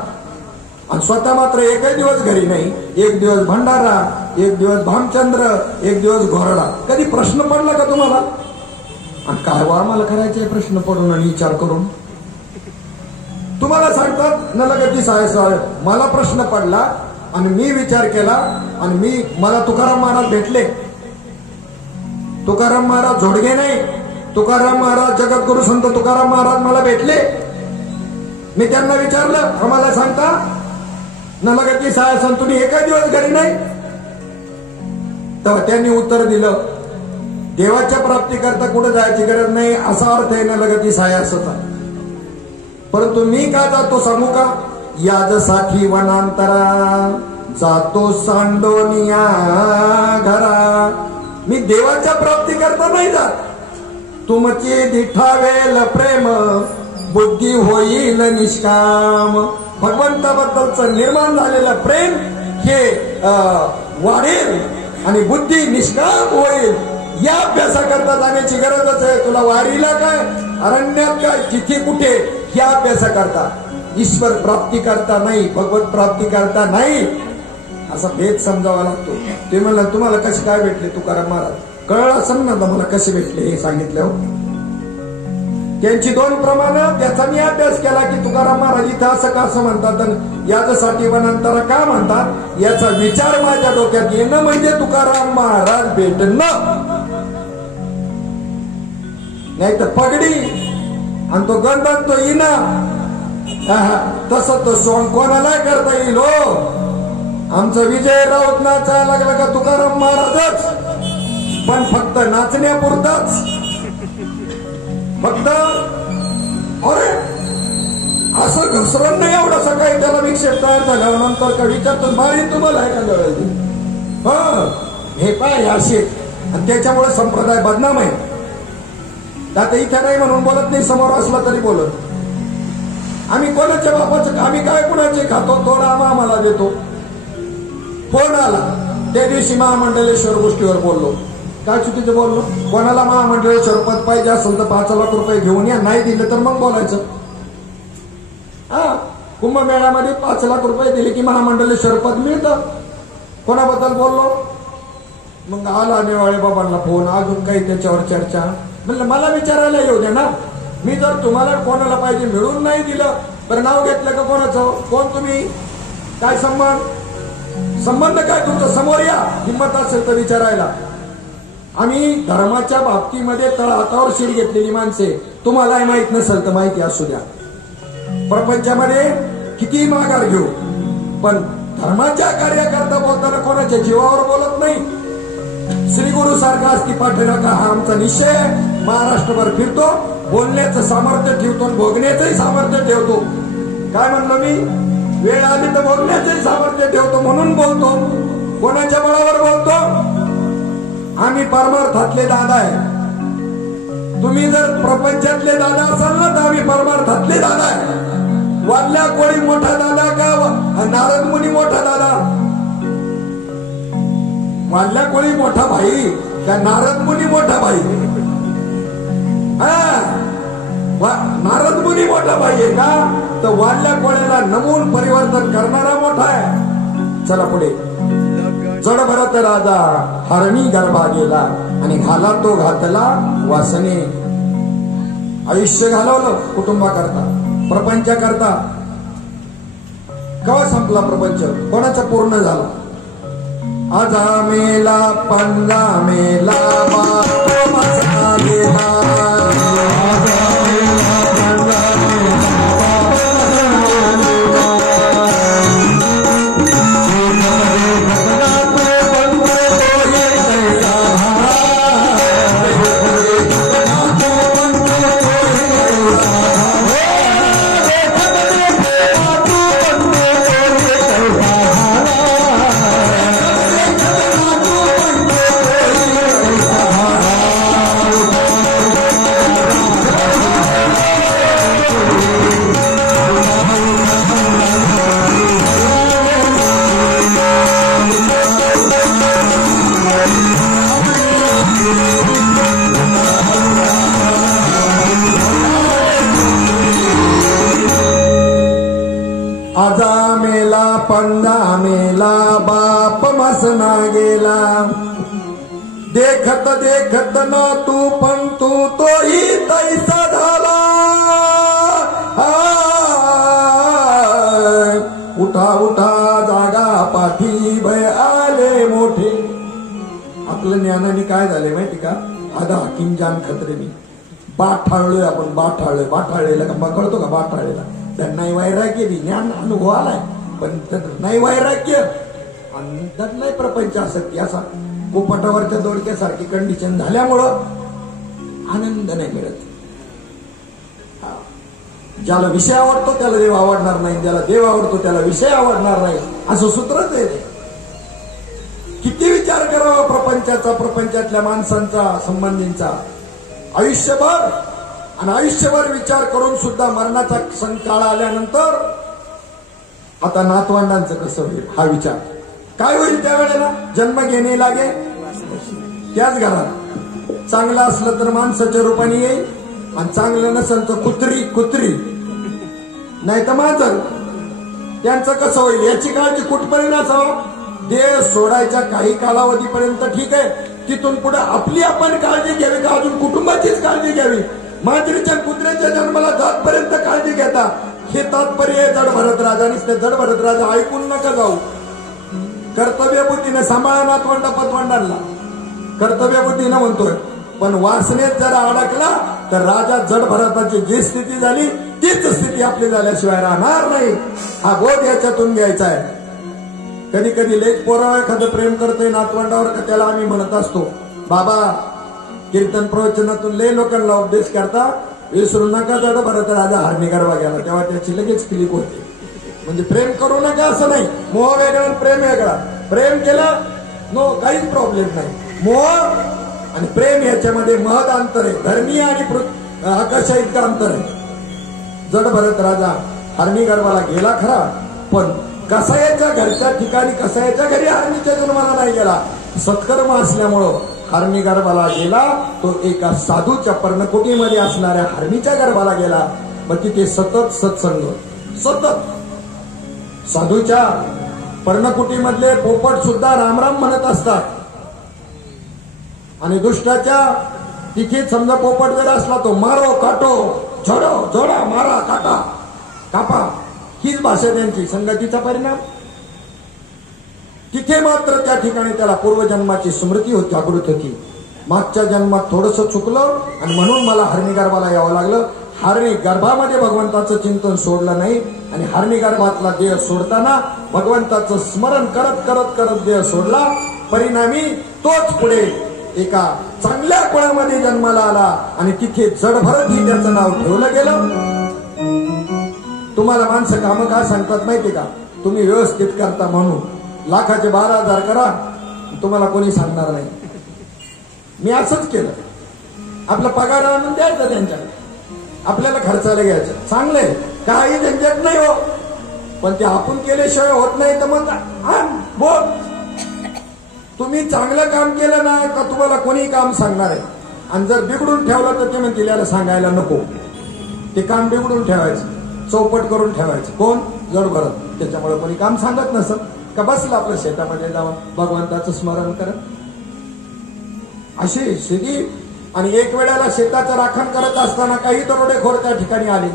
आणि स्वतः मात्र एकही दिवस घरी नाही. एक दिवस भंडारा, एक दिवस भामचंद्र, एक दिवस घोरडा. कधी प्रश्न पडला का तुम्हाला? आणि काय वा मला करायचे प्रश्न पडून आणि विचार करून तुम्हाला सांगतात न लगत ती साया सदावे. मला प्रश्न पडला आणि मी विचार केला, आणि मला तुकाराम महाराज भेटले. तुकाराम महाराज झोडगे नाही, तुकाराम महाराज जगद्गुरु संत तुकाराम महाराज मला भेटले. मी त्यांना विचारलं, आम्हाला सांगता न लगती साया संतुनी एका दिवस घरी नाही. तेव्हा त्यांनी उत्तर दिलं, देवाच्या प्राप्तीकरता कुठे जायची गरज नाही असा अर्थ आहे न लगती साया असता. परंतु मी का जातो सांगू का? याजसाठी वनांतरा जातो सांडोनिया घरा. मी देवाच्या प्राप्ती करता नाही जात. तुमचे दिठावेल प्रेम बुद्धी होईल निष्काम. भगवंताबद्दलचं निर्माण झालेलं प्रेम हे वाढेल आणि बुद्धी निष्काम होईल. या अभ्यासाकरता जाण्याची गरजच आहे. तुला वारीला काय, अरण्यात काय, जिथे कुठे, या अभ्यासाकरता, ईश्वर प्राप्ती करता नाही, भगवत प्राप्ती करता नाही, असा भेद समजावा लागतो. ते म्हणलं तुम्हाला कसे काय भेटले तुकाराम महाराज, कळलं असं ना मला कसे भेटले हे सांगितलं. त्यांची 2 प्रमाणं, त्याचा मी अभ्यास केला की तुकाराम महाराज इथं असं का असं म्हणतात, याच्यासाठी वनांतर का म्हणतात, याचा विचार माझ्या डोक्यात येणं म्हणजे तुकाराम महाराज भेटणं. नाही तर पगडी आणि तो गंधन तो इना, तसं तो सोंग कोणाला करता येईल. हो, आमचा विजय राऊत नाचायला लागला का तुकाराम महाराजच, पण फक्त नाचण्यापुरताच. फक्त अरे असं घसरण नाही एवढं सकाळी त्याला विक्षेप तयार झाल्यानंतर का विचारतो मारी तुम्हाला एखाद्या वेळेला. हे पाय असे, आणि त्याच्यामुळे संप्रदाय बदनाम आहे. आता इथे नाही म्हणून बोलत नाही, समोर असला तरी बोलत. आम्ही कोणाच्या बापाचं, आम्ही काय कुणाचे खातो, थोडा आम्हाला देतो. फोन आला त्या दिवशी महामंडलेश्वर गोष्टीवर बोललो, काय चुकीचं बोललो. कोणाला महामंडलेश्वर पद पाहिजे असेल तर 5 लाख रुपये घेऊन या, नाही दिलं तर मग बोलायचं. कुंभमेळ्यामध्ये 5 लाख रुपये दिले की महामंडलेश्वर पद मिळतं. कोणाबद्दल बोललो, मग आला नेवाळे बाबांना फोन, अजून काही त्याच्यावर चर्चा. म्हणलं मला विचारायला येऊ द्या ना, मी जर तुम्हाला कोणाला पाहिजे मिळून नाही दिलं तर नाव घेतलं का कोणाचं, कोण तुम्ही, काय संबंध काय तुमचा, समोर या, हिंमत असेल तर विचारायला. आम्ही धर्माच्या बाबतीमध्ये तळहातावर शीर घेतलेली माणसे, तुम्हालाही माहित नसेल तर माहिती असू द्या. प्रपंचामध्ये किती माघार घेऊ, पण धर्माच्या कार्याकरता बोलताना कोणाच्या जीवावर बोलत नाही. श्री गुरु सारखा असती पाठीराखा हा आमचा निश्चय आहे. महाराष्ट्रभर फिरतो, बोलण्याचं सामर्थ्य ठेवतो, भोगण्याचंही सामर्थ्य ठेवतो. काय म्हणलो मी, वेळ आली तर बोलण्याचंही सामर्थ्य ठेवतो म्हणून बोलतो. कोणाच्या बळावर बोलतो, आम्ही परमार्थातले दादा आहे. तुम्ही जर प्रपंचातले दादा असाल ना तर आम्ही परमार्थातले दादा आहे. वाल्ल्या कोळी मोठा दादा का नारद मुनी मोठा दादा, वाल्ल्या कोळी मोठा भाई त्या नारद मुनी मोठा भाई. नारद मुनी मोठा भाई आहे का, तर वाल्ल्या कोळ्याला नमून परिवर्तन करणारा मोठा आहे. चला पुढे. जड भरत राजा हरणी गर्भा गेला आणि घाला तो घातला वासने. आयुष्य घालवलं कुटुंबाकरता, प्रपंचाकरता. केव्हा संपला प्रपंच, कोणाचा पूर्ण झाला. आजा मेला पंजा मेला बाप मसा गेला. पंजा मेला बाप मसना गेला. देखत देखत ना तू पण तू तोही तैसा झाला. उठा उठा जागा पाठी भय आले मोठे. आपल्या ज्ञानाने काय झाले माहिती का, आधा हकीम जान खत्रेनी बाठाळलोय आपण. बाठाळलेला का कळतो का, बाठाळलेला त्यात नाही वैराग्य बी ज्ञान अनुभव आलाय, पण त्यात नाही वैराग्य आणि त्यात नाही प्रपंच आसक्ती. असा पोपटावरच्या दोडक्यासारखी कंडिशन झाल्यामुळं आनंद नाही मिळत. ज्याला विषय आवडतो त्याला देव आवडणार नाही, ज्याला देव आवडतो त्याला विषय आवडणार नाही, असं सूत्रच आहे. किती विचार करावा प्रपंचाचा, प्रपंचातल्या माणसांचा, संबंधींचा. आयुष्यभर विचार करून सुद्धा मरणाचा काळ आल्यानंतर आता नातवंडांचं कसं होईल हा विचार. काय होईल त्यावेळेला? जन्म घेणे लागे त्याच घरात. चांगलं असलं तर माणसाच्या रूपाने येईल आणि चांगलं नसेल तर कुत्री नाही तर मांजर. त्यांचं कसं होईल याची काळजी कुठपर्यंत असावं? देह सोडायच्या काही कालावधीपर्यंत ठीक आहे, तिथून पुढे आपली आपण काळजी घ्यावी का अजून कुटुंबाचीच काळजी घ्यावी? मांजरीच्या कुत्र्याच्या जन्माला जातपर्यंत काळजी घेता हे तात्पर्य जड भरत राजानेच. ते जड भरत राजा ऐकून नका जाऊ. कर्तव्यबुद्धीने सांभाळा नातवंडा पतवंडांना, कर्तव्यबुद्धीनं म्हणतोय. पण वासनेत जरा अडकला तर राजा जड भरताची जी स्थिती झाली तीच स्थिती आपली झाल्याशिवाय राहणार नाही. हा बोध याच्यातून घ्यायचा आहे. कधी कधी लेख पोरावर एखादं प्रेम करतोय नातवंडावर का त्याला आम्ही म्हणत असतो, बाबा कीर्तन प्रवचनातून लय लोकांना उपदेश करता, विसरू नका जड भरत राजा हरणी गरबा गेला. तेव्हा त्याची लगेच क्लिक होते. म्हणजे प्रेम करू नका असं नाही. मोह वेगळा आणि प्रेम वेगळा. प्रेम केलं नो काहीच प्रॉब्लेम नाही. मोह आणि प्रेम याच्यामध्ये महद अंतर आहे. धर्मीय आणि आकाशा इतकं अंतर आहे. जड भरत राजा हरणी गरबाला गेला खरा, पण कसायाच्या घरच्या ठिकाणी कसायाच्या घरी हरणीच्या जन्माला नाही गेला. सत्कर्म असल्यामुळं हरणी गर्भाला गेला. तो एका साधूच्या पर्णकुटीमध्ये असणाऱ्या हरणीच्या गर्भाला गेला. मग तिथे सतत सत्संग, सतत साधूच्या पर्णकुटीमधले पोपट सुद्धा रामराम म्हणत असतात. आणि दुष्टाच्या तिथे समजा पोपट जर असला तो मारो काटो झोडो झोडा मारा काटा कापा हीच भाषा त्यांची. संगतीचा परिणाम. तिथे मात्र त्या ठिकाणी त्याला पूर्वजन्माची स्मृती जागृत होती. मागच्या जन्मात थोडंसं चुकलं आणि म्हणून मला हरणी गर्भाला यावं लागलं. हरणी गर्भामध्ये भगवंताचं चिंतन सोडलं नाही आणि हरणी गर्भातला देह सोडताना भगवंताचं स्मरण करत करत करत देह सोडला. परिणामी तोच पुढे एका चांगल्या कुळामध्ये जन्माला आला आणि तिथे जडभरत ही त्याचं नाव ठेवलं गेलं. तुम्हाला माणसं कामं काय सांगतात माहिती का? तुम्ही व्यवस्थित करता म्हणून. लाखाचे 12,000 करा, तुम्हाला कोणी सांगणार नाही. मी असंच केलं. आपला पगार आणून द्यायचा त्यांच्याकडे, आपल्याला खर्चाला घ्यायचं. चांगले काही झंझट नाही हो, पण ते आपण केल्याशिवाय होत नाही. तर मग बोल, तुम्ही चांगलं काम केलं ना का तुम्हाला कोणी काम सांगणार आहे. आणि जर बिघडून ठेवलं तर ते म्हणतील याला सांगायला नको. ते काम बिघडून ठेवायचं, चौपट करून ठेवायचं. कोण? जड भरत. त्याच्यामुळे कोणी काम सांगत नसत का बसलं आपल्या शेतामध्ये जाऊन भगवंताचं स्मरण करत. अशी स्थिती. आणि एक वेळेला शेताचं राखण करत असताना काही दरोडेखोर त्या ठिकाणी आले.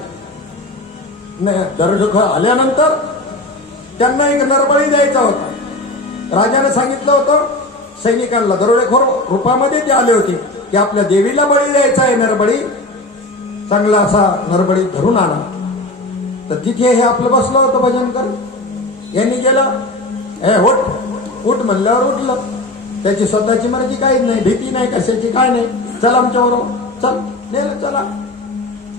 दरोडेखोर आल्यानंतर त्यांना एक नरबळी द्यायचा होता. राजाने सांगितलं होतं सैनिकांना, दरोडेखोर रूपामध्ये ते आले होते की आपल्या देवीला बळी द्यायचा आहे. नरबळी चांगला असा नरबळी धरून आला. तर तिथे हे आपलं बसलं होतं भजन कर. यांनी गेलं, हे उठ उठ म्हणल्यावर उठलं. त्याची स्वतःची मर्जी काहीच नाही, भीती नाही कशाची, काय नाही. चल आमच्याबरोबर, चल. नेलं, चला.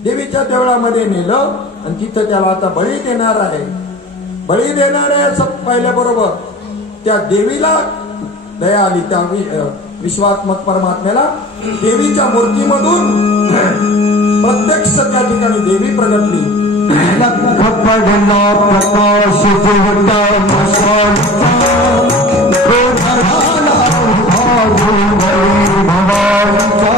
देवीच्या देवळामध्ये नेलं आणि तिथं त्याला आता बळी देणार आहे. बळी देणार आहे असं पाहिल्याबरोबर त्या देवीला दया आली. त्या विश्वात्मक परमात्म्याला देवीच्या मूर्तीमधून प्रत्यक्ष त्या ठिकाणी देवी प्रगटली. पडला प्रकाश देवता मशालचा, तो धराला भाऊ भवानीचा.